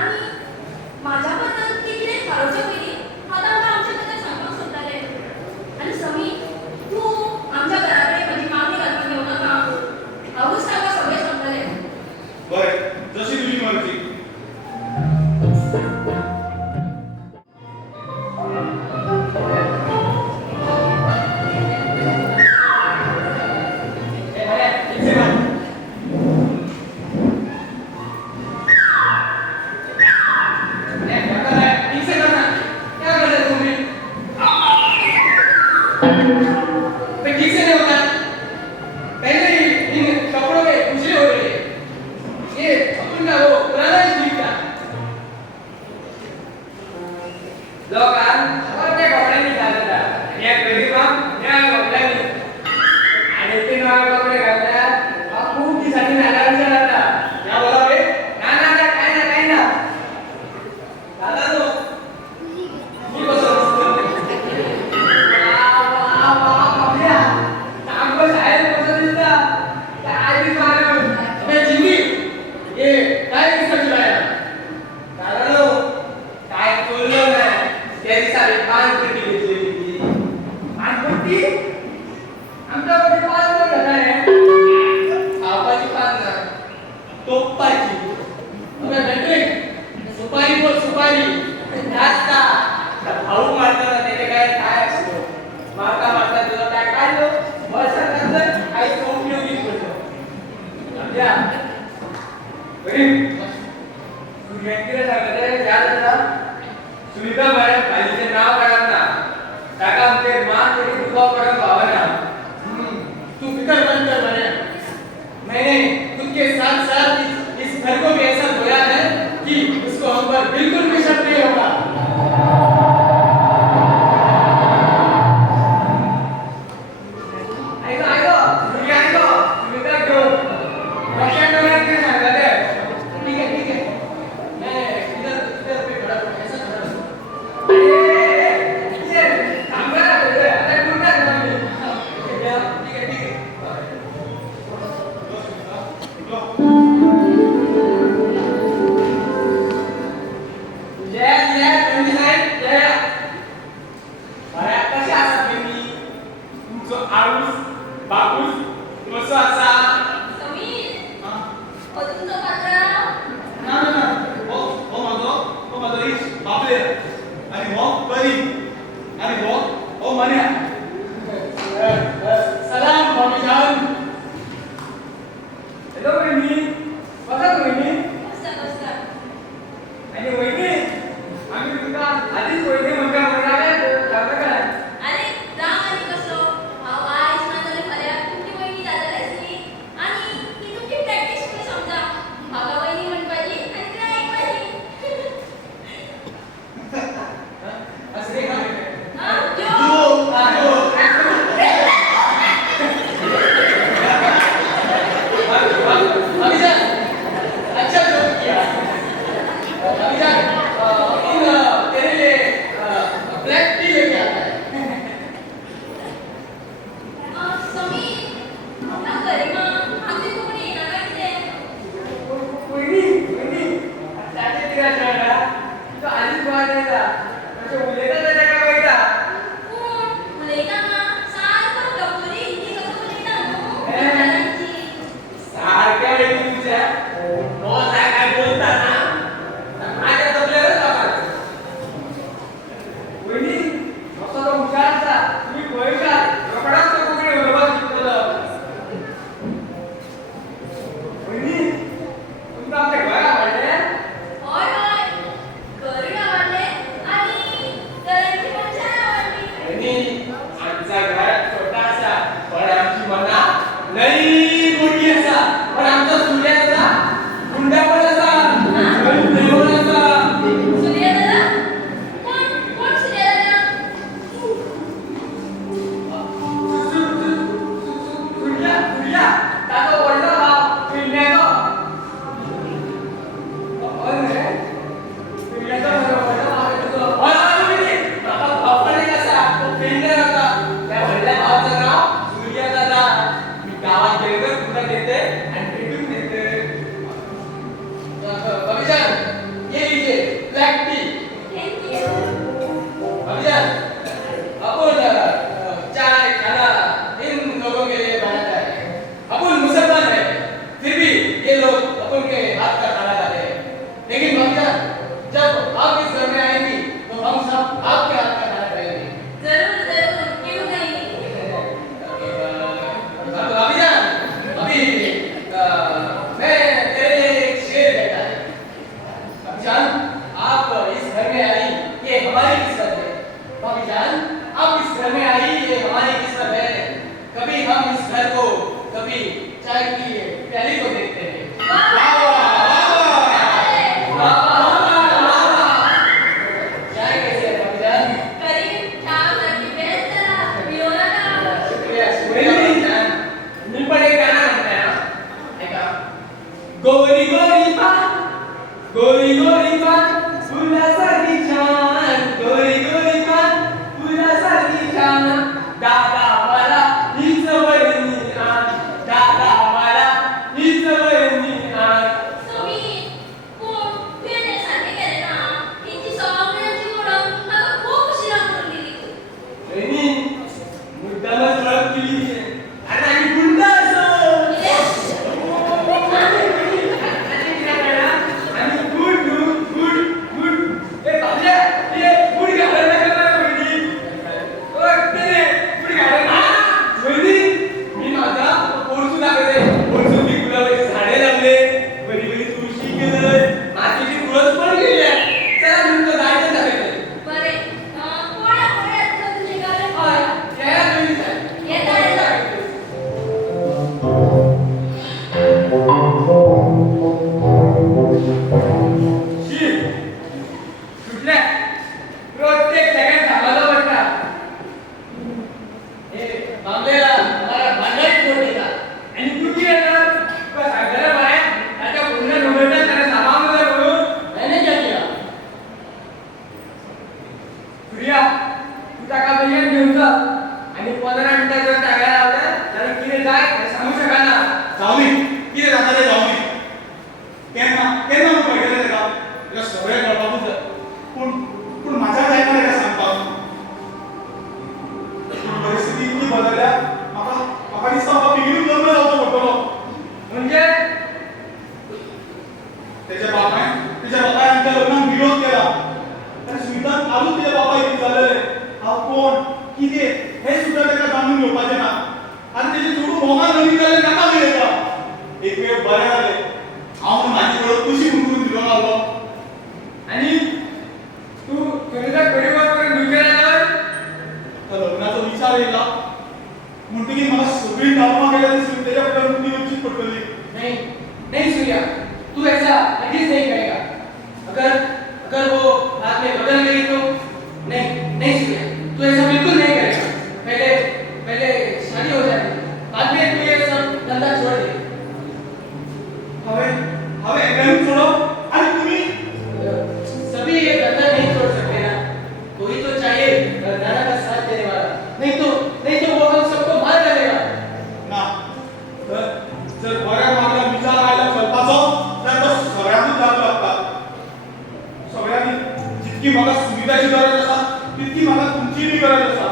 आनी म्हाज्या बद्दल कितें थारोवचे पयलीं हांव तांकां आमचे बद्दल सांगपाक सोदतालें आनी समीर तूं आमच्या घरा कडेन म्हजी मागणी घालपाक येवं नाका हांवूच तांकां सगळें सांगतलें बरें जशी तुजी मर्जी. ए, बरे, एक सेकंद. तो ठीक से नहीं होता। पहले ही इन कपड़ों में उजले हो रहे हैं। ये अपन का वो पुराना स्टील का। लोकांना कोणत्या कपड्यांनी घालतात या गरीबांना या कपड्यांनी आणि ते नवे कपडे घालतात हा खूप दिवसांनी नाला विचार आता क्या बोला बे? ना काही ना दादा तो मी बसलो. अबे जिंदी, ये काय किसका चुराया? दादा काय बोललो नाही त्याची सारी पानपट्टी घेतलेली पानपट्टी आमच्याकडे पाच लोक आहे सापाची पान ना टोपाची. अबे बेटे, सुपारी बोल सुपारी. जास्त भाऊ मारतात त्याचे काय असतो मारता तुला काय काढलो वर्षात काही उपयोगी पडतो समजा गरीब सूर्यंकीला सांगते ज्यादा सुविधा मॅडम खालीचे नाव काढा ना टाका आमचे मान तरी दुखाव पडत भावना तू फिक्र मत कर मैंने. मैंने खुद के साथ साथ इस घर को भी ऐसा धोया है कि उसको हम पर बिल्कुल भी शक नहीं होगा. ऐको सूर्य सुविधा घेऊ लक्षात ठेवण्यात ते सांगते ठीक है. मैं इधर पे खड़ा हूँ. ऐसा खड़ा हूँ. ठीक है. बापूस कसं असा समीर, हा? हो तुमचं पात्र. ना हो माझो इश बापले आणि हो परी आणि हो मन्या सलाम भाभी जान. हॅलो वहिनी बघा वहिनी बसता. आणि वहिनी आम्ही तुमका आधीच वहिनी म्हणता काय अरे राम आणि कसो हाव आईस माझ्याने भल्या तुमची वहिनी जातलेच नी आणि ती तुमची प्रॅक्टिस तुम्ही समजा भागा वहिनी म्हणपाची आणि तिला ऐकपाची. असं नाही का? हा जो जो केली अरे आम्ही गुंड असो आम्ही गुड गुड गुड ए बाबल्या ए गुड घालायला का वहिनी ओ ते गुड घालायला वहिनी मी माझा पोरसू दाखवले पोरसू मी गुलाबाची झाडे लावले बरी बरी तुळशी केलंय मातीची तुळस पण केली आहे चला तुमचं गायचं दाखवले बरे कोण्या कोण्या तुझे गावे होय त्याला तुम्ही सांग येता येता शी कुठल्या प्रत्येक सेकंड थांबायला पडता हे बांगलेला मला भांडायची जोडली का आणि तू की येणार बस आगरा बाहेर त्याच्या पूर्ण नोंदवल्या त्याला सामावलं म्हणून मैंने क्या किया सूर्या तू टाका बहिण घेऊन जा आणि 15 मिनिटात जर टाकायला लावलं तर किती जाय हे सांगू शका ना जावली किती जाता ते जावली केन्ना केन्ना मग पळयलें तेका तेका सगळें कळपाकूच जाय पूण पूण म्हाज्या जायना तेका सांगपाक परिस्थिती इतकी बदलल्या म्हाका दिसता म्हाका बेगीनूच लग्न जावचो पडटलो म्हणजे तेच्या बापायन आमच्या लग्नाक विरोध केला आनी सुविधान आजून तेच्या बापा इतके जालेले हांव कोण कितें हें सुद्दां तेका जाणून घेवपाचें ना आनी तेजें चेडूं मोगान लगीन जालें नाका उलयता एक वेळ बरें जालें हांव म्हाजी कळप कशी म्हणून दिलो नासलो आणि तू सुनीता परिवार करून दुसऱ्या जाणार तर लग्नाचो विचार येयला म्हणटकीर म्हाका सगळीं कामां केल्या दिसली तेच्या फुड्यान मुक्ती वचचीच पडटली नहीं नहीं सूर्या तू ऐसा हरगिज नहीं करेगा अगर अगर वो बाद में बदल गई तो नहीं नहीं सूर्या तू ऐसा बिल्कुल नहीं करेगा पहले पहले शादी हो जाए बाद में तू ये सब धंधा छोड़ दे हांवें एकांत सोडप आनी तुमी सभी ये धंधा नहीं छोड़ सकते ना कोई तो चाहिए नाना का साथ देने वाला नहीं तो वो हम सबको मार डालेगा ना जर बऱ्या मार्गान विचार आयला चलपाचो जाल्यार तो सगळ्यांकूच लागू लागता सगळ्यांनी जितकी म्हाका सुविधाची गरज आसा तितकी म्हाका तुमची बी गरज आसा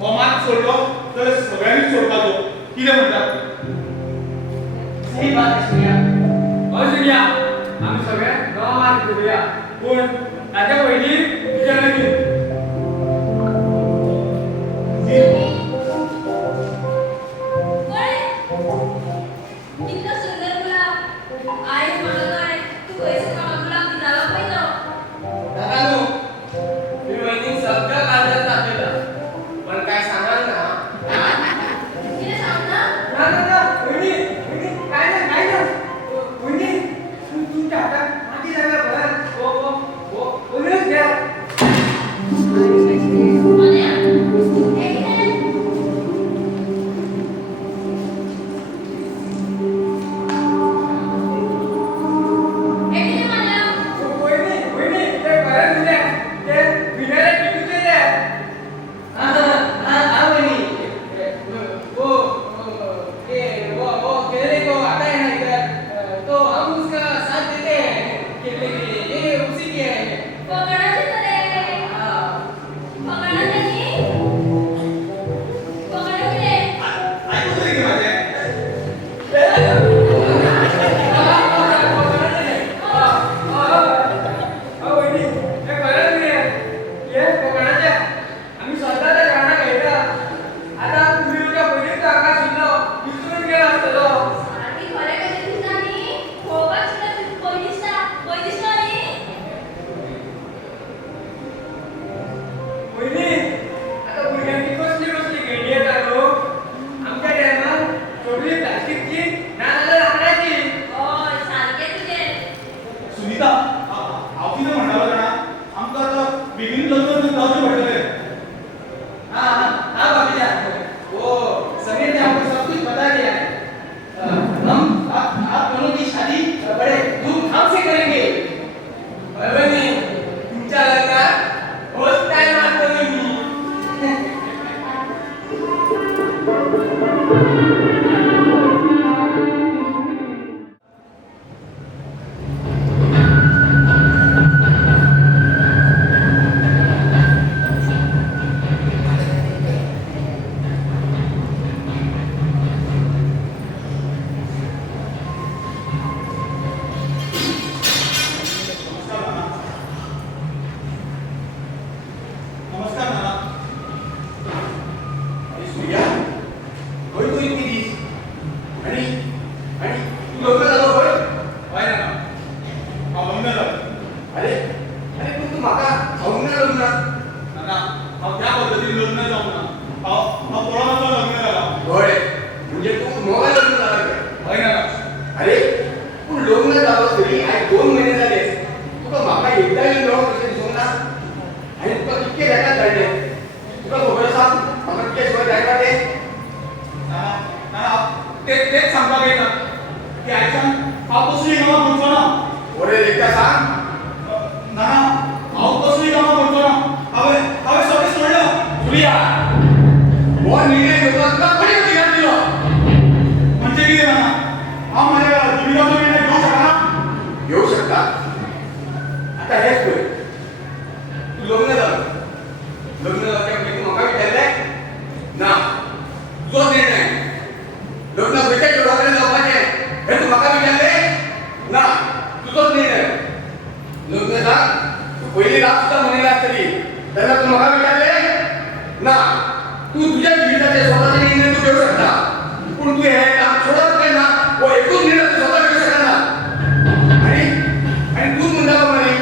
हो मार्ग सोडलो जाल्यार सगळ्यांनीच सोडपाचो कितें म्हणटात सही बात है सूर्या हो सूर्या आम्ही सगळ्या गावात फिरूया पण ताच्या पयलीं तुझ्या लगीन कितना सुंदर गुलाब आईच म्हणत आहे तू ऐसे का गुलाब दिला पहिलं दादानू मी वहिनी सगळं काढलं टाकलेलं पण काय सांगाल ना तिने सांग ना ना वहिनी काय ना वहिनी तुमच्या हातात माती जागा भर ओ बोलूच द्या मान्या हे किती हे किती मान्या वहिनी ते भरत दिल्या ते विनायला टिकूचे द्या हाँ वहिनी वो केले को आता है ना इधर तो हम उसका साथ देते हैं केले के लिए ये उसी के है पकडायचे तरे हाँ पकडायचे नाही पकडायचे ऐकू तरी घे माझे आम्ही स्वतःचा गाणं घ्यायचा आता तुम्ही तुझ्या बहिणीचा आकाश सुद्धा विसरून गेला असतो आधी खरे कसे दिसतानी फोकस पैदिसता नाही वहिनी आता भुरग्यांची कसली खेळणी येतात नो आमच्या टायमात छोटी प्लास्टिकची नानाला लाकडाची होय सारखे तुझे सुनीता हांव कितें म्हणटालो जाणा आमकां आतां बेगीन लग्न जावचें पडटलें हाँ भाभी जान वो समीर ने हमको सब कुछ बता दिया है हम आप दोनों की शादी बड़े धूमधाम से करेंगे वहिनी तुमच्या लग्नात होस्ट टाइम आत मी घेता की आयच्यान हांव कसली कामां करचो ना ओरे एकदा सांग ना हांव कसली कामां करचो ना हांवें सगळें सोडलं सुर्या हो निर्णय घेतला तुका कोणी अधिकार दिलो म्हणजे कितें ना हांव माझ्या जिविताचो निर्णय घेवंक शकना घेऊ शकता आता हेच पळय तू लग्न जालं लग्न जावच्या पयलीं तूं म्हाका विचारलें ना तुजो निर्णय लग्न खंयच्या चेडवा कडेन जावपाचें हें तूं म्हाका विचारलें ना तुजोच निर्णय लग्न जावन तूं पयलीं रात सुद्दां मनयला आसतली तेन्ना तूं म्हाका विचारलें ना तू तुझ्या जिविताचे स्वताचे निर्णय तू घेऊ शकता पूण तू हे काम सोडत काय ना हो एकूच निर्णय तू स्वता घेऊ शकना आणि आणि तू म्हणता प्रमाणे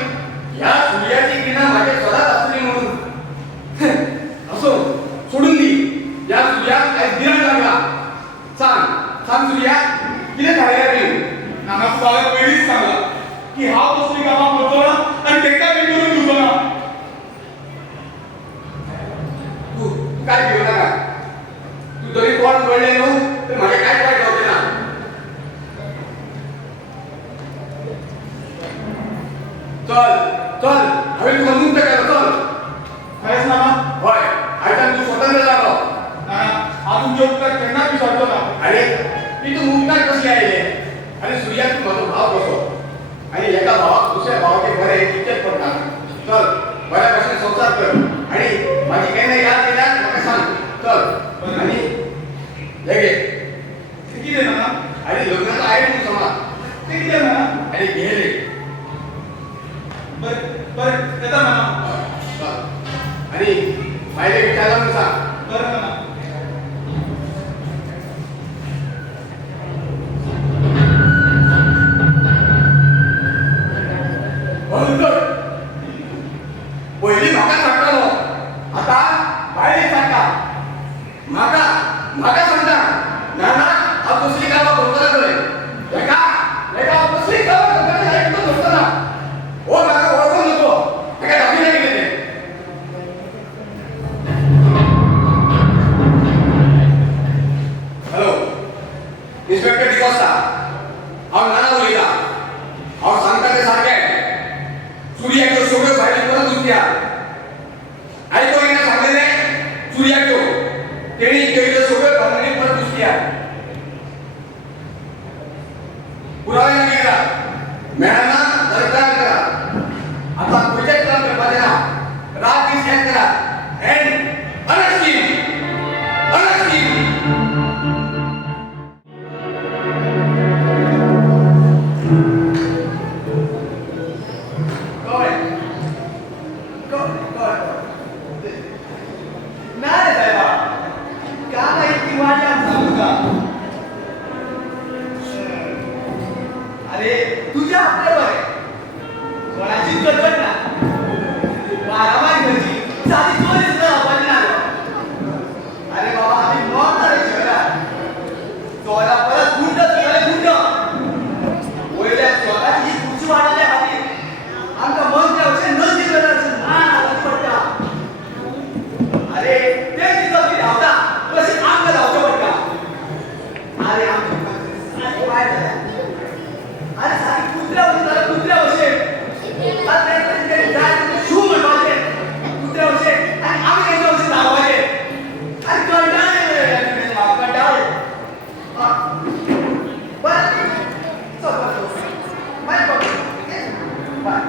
ह्या सूर्याची किनार माझ्या स्वतःच असली म्हणून असो सोडून दी या सूर्याक आयज गिराण लागला सांग सूर्या कितें झालें रे नाना तूं हांवें पयलींच सांगलां की हांव कसली कामां करचो ना आनी तांकां बी करून दिवचो ना तू काय घेऊ नका तू जरी कोण पडले न्हू तर म्हाजें कांयच वायट जावचें ना चल हांवें तुका मुक्त केलो चल खरेंच नाना हय आयच्यान तू स्वतंत्र जालो नाना हांव तुमचे उपकार केन्नाच विसरचो ना अरे ती तू मुक्तार कशी आयले आनी सूर्याक तू म्हाजो भाव कसो आनी एका भावाक दुसऱ्या भावाचे बरें इज्जत पडटा चल बऱ्या भशेन संसार कर आनी म्हाजी केन्ना याद केल्यार म्हाका सांग चल आनी हे घे तें कितें नाना आनी लग्नाचो आयड तूं समज तें कितें नाना आनी घे रे बरें येता नाना चल आनी भायले विचारला म्हूण सांग बरें नाना पयलीं म्हाका सांगतालो आतां भायले सांगता म्हाका सांगता ना हांव कसली कामां करतना खंय हेका हांव कसली कामां करतना हेका तो धरतना हो म्हाका वळखूंक नको हेका दाखयलें कितें तें हॅलो इन्स्पेक्टर डिकोस्टा हांव नाना उलयतां हांव सांगता तें सारकें सूर्याच्यो सगळ्यो भायल्यो परत उरत्या आयको येना सांगलेलें सूर्याच्यो तेणी केल्ल्यो सगळ्यो भांगरी परत उरत्या पुरावे नक्की करा मेळना दरकार करा आतां खंयचेच काम करपाचें ना रात दीस हेंच करा एंड अनस्टीम नाही रे साहेबा काम इतकी वाढली सांगू का अरे तुझ्या आपल्या बरे कोणाचीच कटकट ना मारामारी घरची साधी चोरीच ना पडणार अरे बाबा आम्ही मग रे शहरात चोरा परत गुंड वयल्या स्वतःची ही खुर्ची वाढवल्या खातीर आमकां मन त्या अशें न दिलं ना पडटा अरे ते तिथं ती धावता कशी आमकां धावचें पडटा अरे आमची परिस्थिती वायट जाल्या अरे सारी कुत्र्या वशेन जाल्यार कुत्र्या वशेन आतां तेंचे जाय तितलें शू म्हणपाचें कुत्र्या वशेन आनी आमी तेंच्या वशेन धांवपाचें अरे कंटाळ्ळे म्हाका कंटाळ्ळे बरें चल मागीर बाय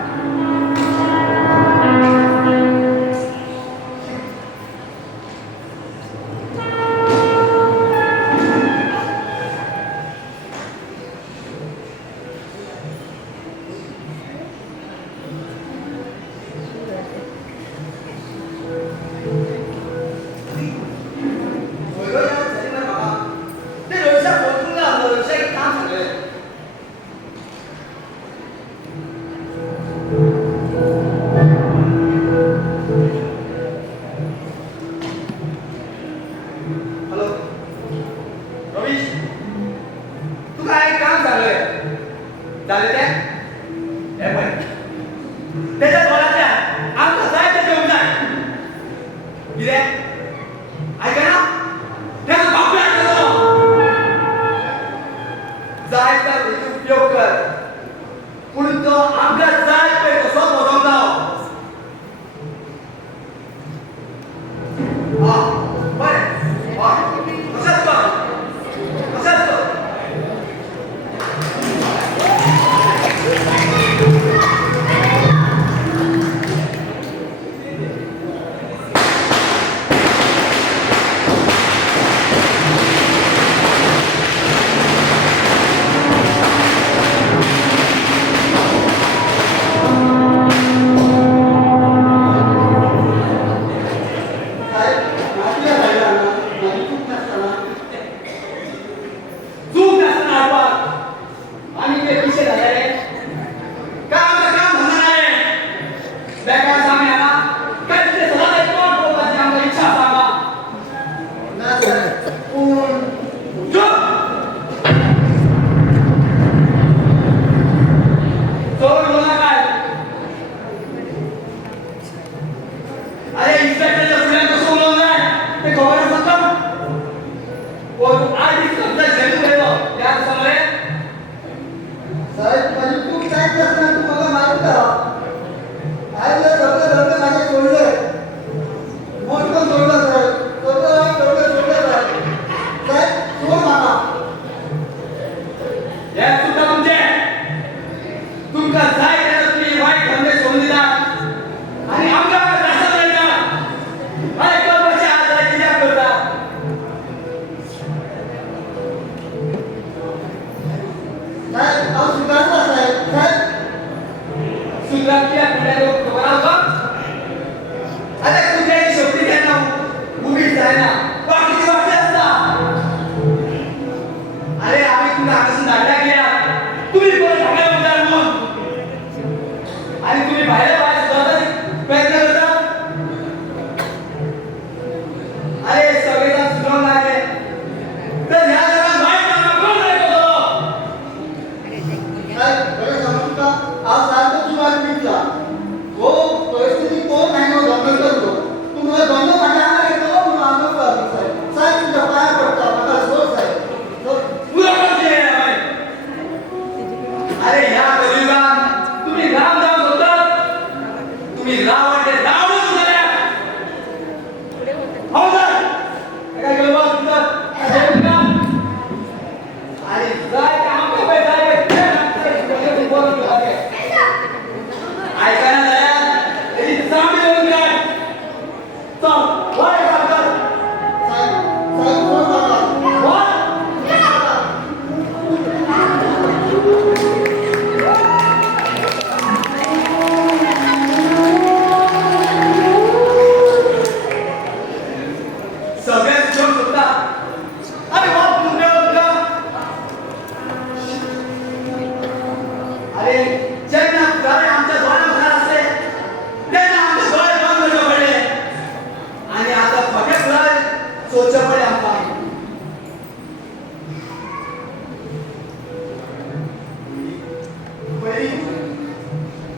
चोर बोला काय अरे इन्स्पेक्टरच्या पुढे कसं बोलवणार ते खबर असत का और आज इस शब्द झेलून गेलो त्या समोर साहेब माझी खूप टाईट असणार तुम्हाला माहित आहे सगळं धंदे माझे सोडले मोठं सोडलं साहेब सोडलं साहेब सोड मामा या सुद्धा तुमका जाय त्याला तुम्ही वाईट धंदे सोडून दिला आणि आमच्या रस्ता मिळता अरे कर्मचारी आज किती करता साहेब अहो सुधारला साहेब सुधराच्या पुढे लोक खबर आला अरे तुझ्या शेवटी त्यांना उभीच आहे ना बाकीची वाटते असता अरे आम्ही तुला आकर्षण दाखला केला तुम्ही कोण सगळ्या उद्या म्हणून आणि तुम्ही बाहेर सुधारण्याचा प्रयत्न करता अरे सगळेजण सुधारून लागले तर ह्या जगात वाईट काम कोण करतो साहेब बरं सांगू का आज साहेब तुम्हाला मिळला हो परिस्थिती कोण नाही हो दंगल करतो तुम्हाला दंगल पाण्याला येतो म्हणून आंदोलन करतो साहेब साहेब तुझ्या पाया पडतो मला सोड साहेब सोड तुला कोण दिले आहे? अरे या कलियुगात तुम्ही राम राम होतात तुम्ही रावण ते रावण झाल्या हो सर काय गलबा तुमचा अरे जाय काम का बाय जाय ऐका ना दया त्याची चांगली बोलून काय चल वाय कर साहेब सोड मामा वा सगळ्यात जोर होता अरे वा पुण्य होता अरे ज्यांना गाणे आमच्या डोळ्यामध्ये असते त्यांना आमचे डोळे बंद करणे पडले आणि आता फक्त डोळे सोच पडे आमचा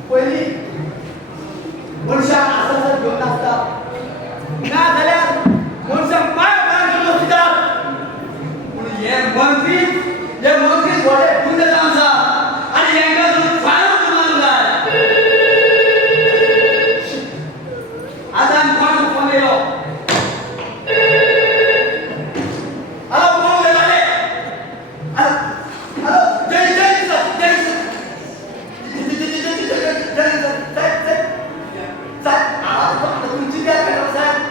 पहिली मनुष्या असा जर घेऊन असता ना झाल्यास मनुष्य पाय घेऊन असतात म्हणून हे मंत्री थोडे पुण्य आमचा आणि यांना तुम्ही फार मानून आता आम्ही कोण फोन येलो हॅलो कोण झाले हॅलो जय जय सर जय सर तुमची काय करतो साहेब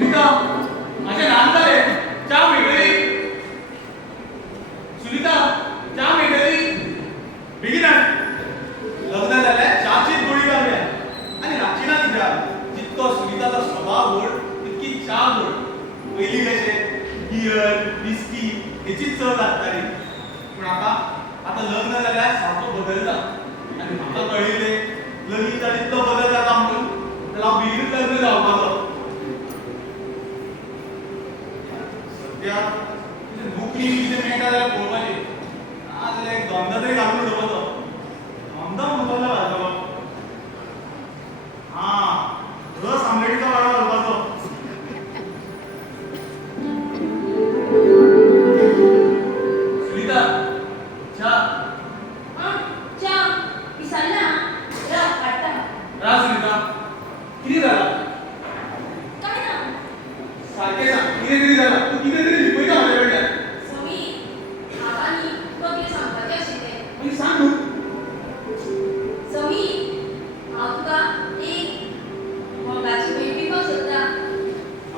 सुनीता माझे नाम झाले च्या मेळटली सुनीता च्या मेळटली बेगिना लग्न जाल्यार च्याचीच गोडी लावल्या आणि रातची ना तिच्या जितको सुनीताचो स्वभाव गोड तितकी च्या गोड पयलीं कशें बियर विस्की हेचीच चव लागताली पूण आता लग्न जाल्यार सारको बदलता आनी म्हाका कळिल्लें लगीन जाली तितलो बदल जाता म्हणून जाल्यार हांव बेगीनूच लग्न जावपाचो सद्या नोकरी कितें मेळटा जाल्यार पळोवपाचें ना जाल्यार एक धंदो तरी घालून उडोवपाचो धंदो म्हणटलो घालतलो रस आमलेटीचो वाडो घालपाचो सुनीता च्या च्या विसरला रा हाडटा रा सुनीता कितें जालां काय ना सारकें सांग कितें तरी जालां तूं कितें तरी लिपयता म्हज्या कडल्यान समी म्हाका न्ही तुका कितें सांगपाचें आशिल्लें मागीर सांग न्हू समी हांव तुका एक मोगाची भेट दिवपाक सोदता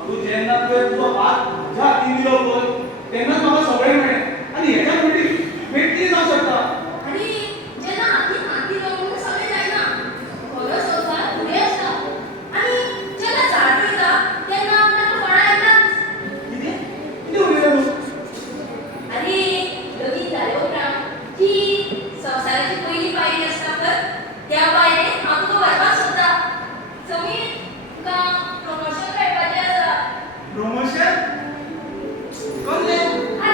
तूं जेन्ना तुवें तुजो हात म्हज्या हातीन दिलो पळय तेन्नाच म्हाका सगळें मेळ्ळें आनी हेच्या पयलीं भेट कितें जावंक शकता आनी जेन्ना हातीन हात दिलो म्हणून सगळें जायना खरो संवसार फुडें आसता आनी जेन्ना झाड रोयता तेन्ना ताका फळां येतात कितें कितें उलयता तूं आनी लगीन जाले उपरांत जी संवसाराची पयली पायरी आसता पळय त्या पायरेन हांव तुका व्हरपाक सोदता समीर तुका प्रमोशन मेळपाचें आसा प्रमोशन कसलें आरे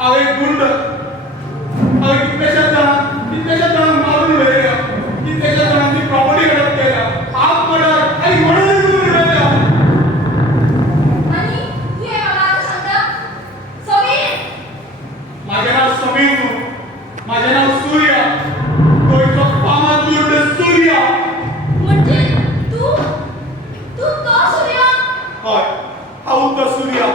हांव एक गुंड हांवें कितलेशेच जाणांक मारून उडयल्या कितलेशेच जाणांची प्रॉपर्टी हडप केल्या हाफ मर्डर आनी मर्डर करून उडयल्या आणि तू हे मला आता सांगता समीर माझें नांव समीर न्हू माझें नांव सूर्या गोंयचो फामाद गुंड सूर्या म्हणजे तू तो सूर्य हय हांव तो सूर्या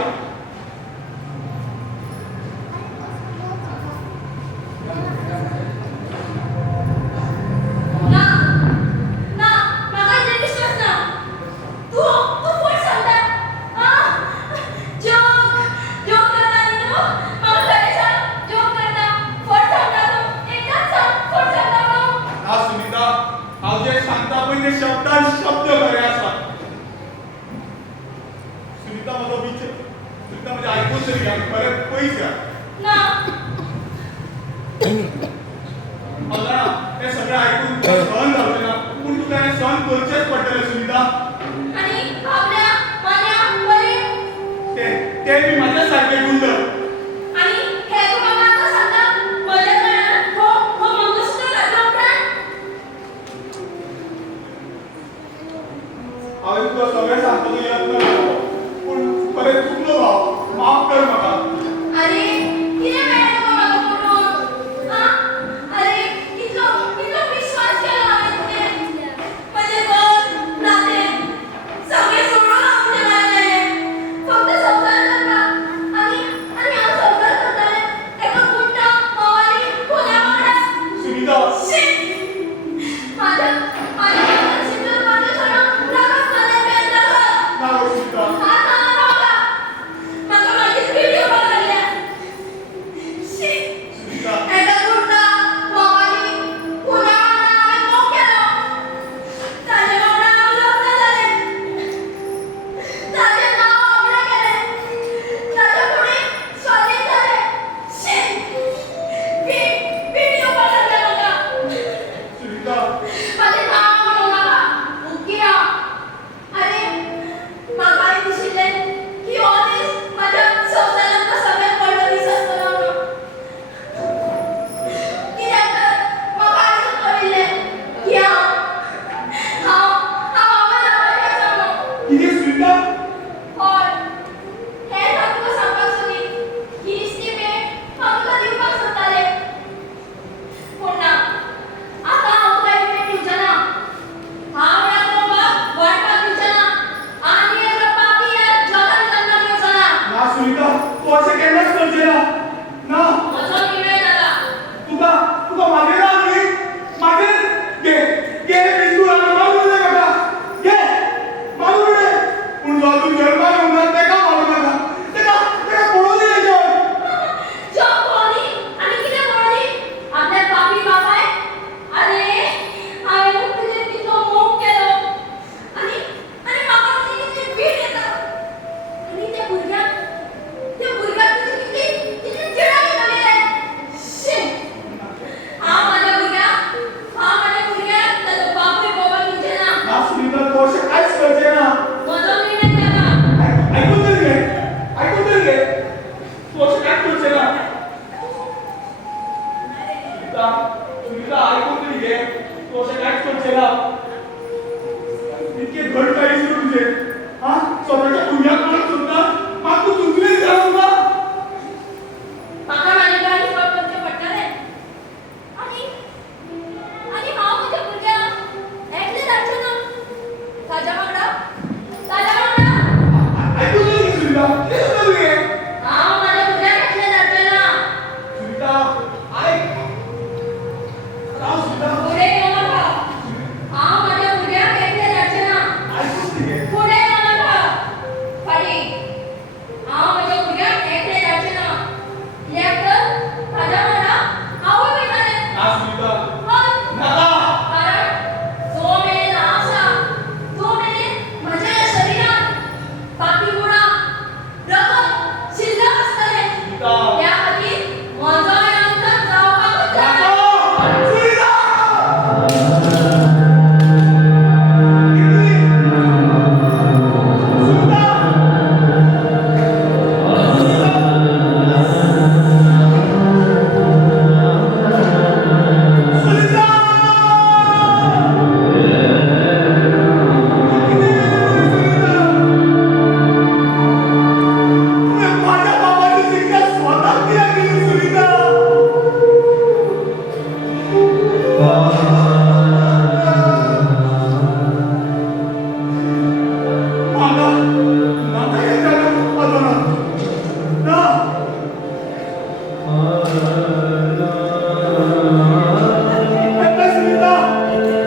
सुनीता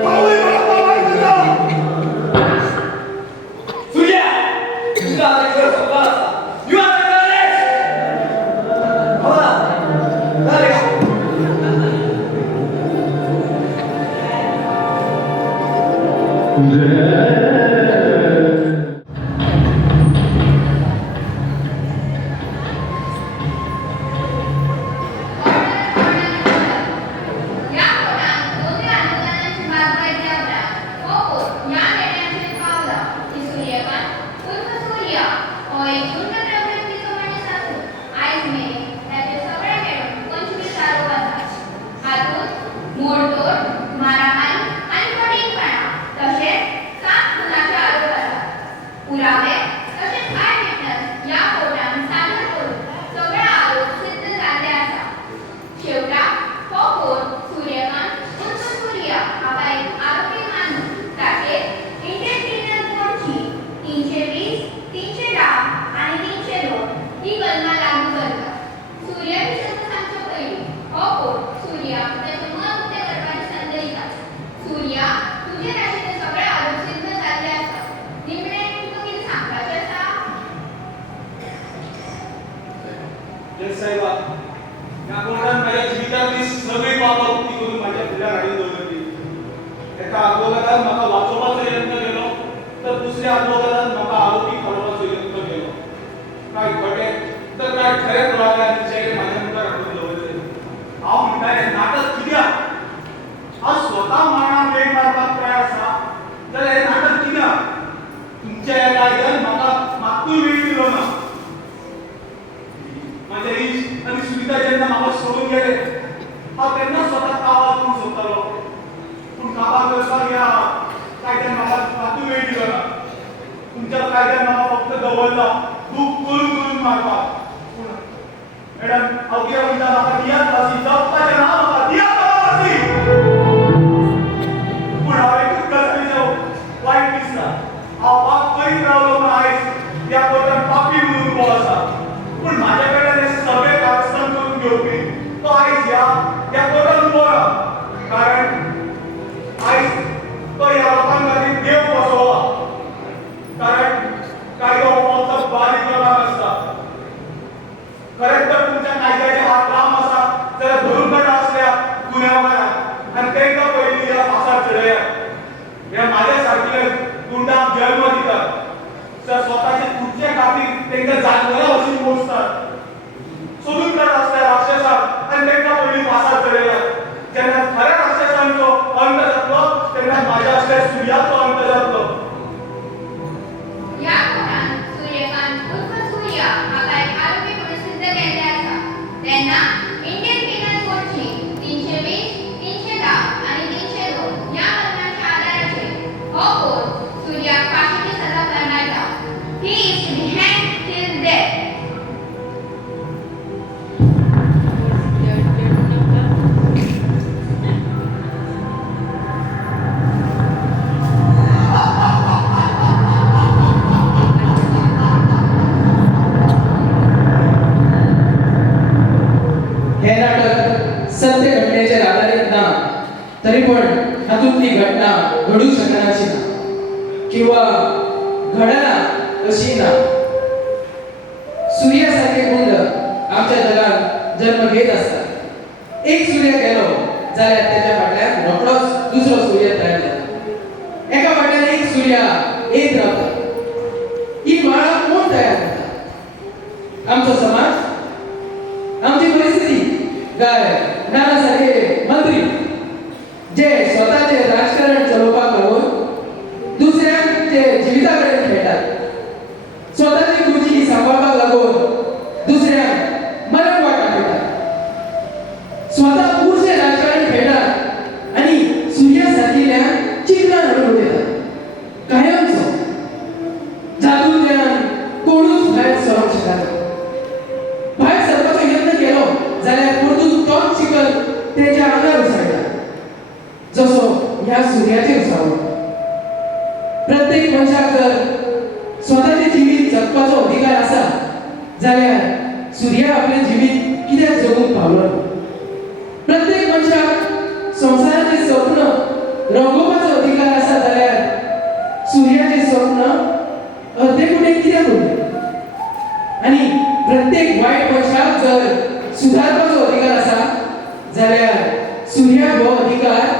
भाऊही मला माफ करा. सूर्या तुझा आता दिवस संपला असता. You are acknowledged. हो ना? झाले का? या कोणात कोणत्या आंदोलनाची मागणी द्याव्या हो या निर्णयाचे पावला की सूर्यकांत उर्फ सूर्या हो एक गुंड प्रवृत्तीचा माणूस असून आज मी त्याचे सगळे मिळून 25 आरोप असतात. हातून मोडतोड मारामारी आणि खोटीपणा तसेच 7 खुनाचे आरोप असतात. पुरावे तसेच आय विटनेस या कोर्टाने सादर करून सगळे आरोप सिद्ध झाले असतात. शेवटा हो कोर्ट सूर्यकांत उर्फ सूर्या हा एक आरोपी मानून त्याचे इंडियन पिनल कोडची 320, 310 आणि 302 ही कलमा लागू करतात. सूर्या विरुद्ध सांगतो हो कोर्ट सूर्या त्याचे मन उद्या करण्याची संधी देतात. सूर्या तुझे राशीचे सगळे आरोप सिद्ध झाले असतात. निमणे तुका किती सांगायचे असा? जज साहेबा, या कोर्टान माझ्या जिवितातली सगळी पापां उक्ती करून माझ्या फुड्यार हाडून दवरली. एका आदवोगादान म्हाका वाचोवपाचो यत्न केलो तर दुसऱ्या आदवोगादान म्हाका आरोपी काडपाचो यत्न केलो. काय खोटे तर काय खरे पुरावे आनी चेडे म्हाज्या मुखार हाडून दवरले. हांव म्हणटा हें नाटक कित्याक? हांव स्वता मरणाक वेळ मारपाक तयार आसा जाल्यार हें नाटक कित्याक? तुमच्या ह्या कायद्यान म्हाका मात्तूय वेळ दिलो ना. माझे इश्ट आणि सुनीता जेन्ना म्हाका सोडून गेले हांव तेन्ना स्वता काबार करूंक सोदतालो. पूण काबार करपाक ह्या कायद्यान म्हाका मात्तूय वेळ दिलो ना. तुमच्या कायद्यान म्हाका फक्त दवरला दूख करून करून मारपाक. पूण मॅडम हांव कितें म्हणटा म्हाका दियात फाशी जगपाचें ना म्हाका दियात म्हाका फाशी. पूण हांव एकूच गजालीचो वायट दिसता. हांव पाप करीत रावलो म्हण आयज ह्या कोर्टान पापी म्हणून उबो आसा. पूण म्हाजे कडेन हे सगळे कारस्थान करून घेवपी तो आयज ह्या कोर्टान उबो ना. कारण आयज तो ह्या लोकां खातीर देव बसोवा. कारण कायदो हो फक्त बारीक लोकांक आसता. खरेंच तर तुमच्या कायद्याचे हात लांब आसा जाल्यार धरून काडा असल्या गुन्यांवकारांक आनी तांकां पयलीं ह्या फासार चडयात. हे म्हाज्या सारकिले गुंडांक जल्म दितात. स्वताचे खुर्चे खातीर तांकां जानवरां भशेन मोजतात. सोदून काडा असल्या राक्षसांक आनी तांकां पयलीं फासार चडयात. जेन्ना खऱ्या राक्षसांचो अंत जातलो तेन्ना म्हाज्या असल्या सूर्याचो अंत जातलो. या कोर्टान सूर्यकांत उर्फ सूर्या हाका एक आरोपी म्हणून सिद्ध केले आसा. त्यांना इंडियन पिनल कोडची 320, 310 आणि 302 या कलमांच्या आधाराचे हो कोर्ट सूर्याक फाशीची सजा फरमायता. He is to be hanged till death. हे नाटक सत्य घटनेचेर आधारित ना तरी पण हातूंतली घटना घडूंक शकनाची ना किंवा घडना अशी ना. सूर्या सारखे गुंड आमच्या जगात जन्म घेत असतात. एक सूर्य गेलो जाल्यार त्याच्या फाटल्यान रोखडोच दुसरो सूर्य तयार जाता. एका फाटल्यान एक सूर्या येत रावता. ही माळा कोण तयार करता? आमचो समाज, आमची परिस्थिती, काय नाना सारखे मंत्री जे स्वतःचे राजकारण चलोवपाक लागून दुसऱ्यांचे जिविता कडेन खेळटात. स्वतःची खुर्ची सांबाळपाक लागून दुसऱ्यांक मरण वाट दाखयतात. स्वतः पुरशे राजकारण खेळटात आणि सूर्या सारकिल्ल्यान चित्रां हाडून उडयतात. कायमचो जातूंतल्यान कोणूच भायर सरोंक शकना. भायर सरपाचो यत्न केलो जाल्यार परतून तोच चिखल तेच्या आंगार उसळटा जसो ह्या सूर्याचेर उसळ्ळो. प्रत्येक मनशाक जर स्वताचें जिवीत जगपाचो अधिकार आसा जाल्यार सूर्या आपलें जिवीत कित्याक जगूंक रंगोवपाचो अधिकार आसा जाल्यार सूर्याचे स्वप्न अर्दे कुडे कित्याक उरले आनी प्रत्येक वायट मनशाक जर सुधारपाचो अधिकार आसा जाल्यार सूर्याक हो अधिकार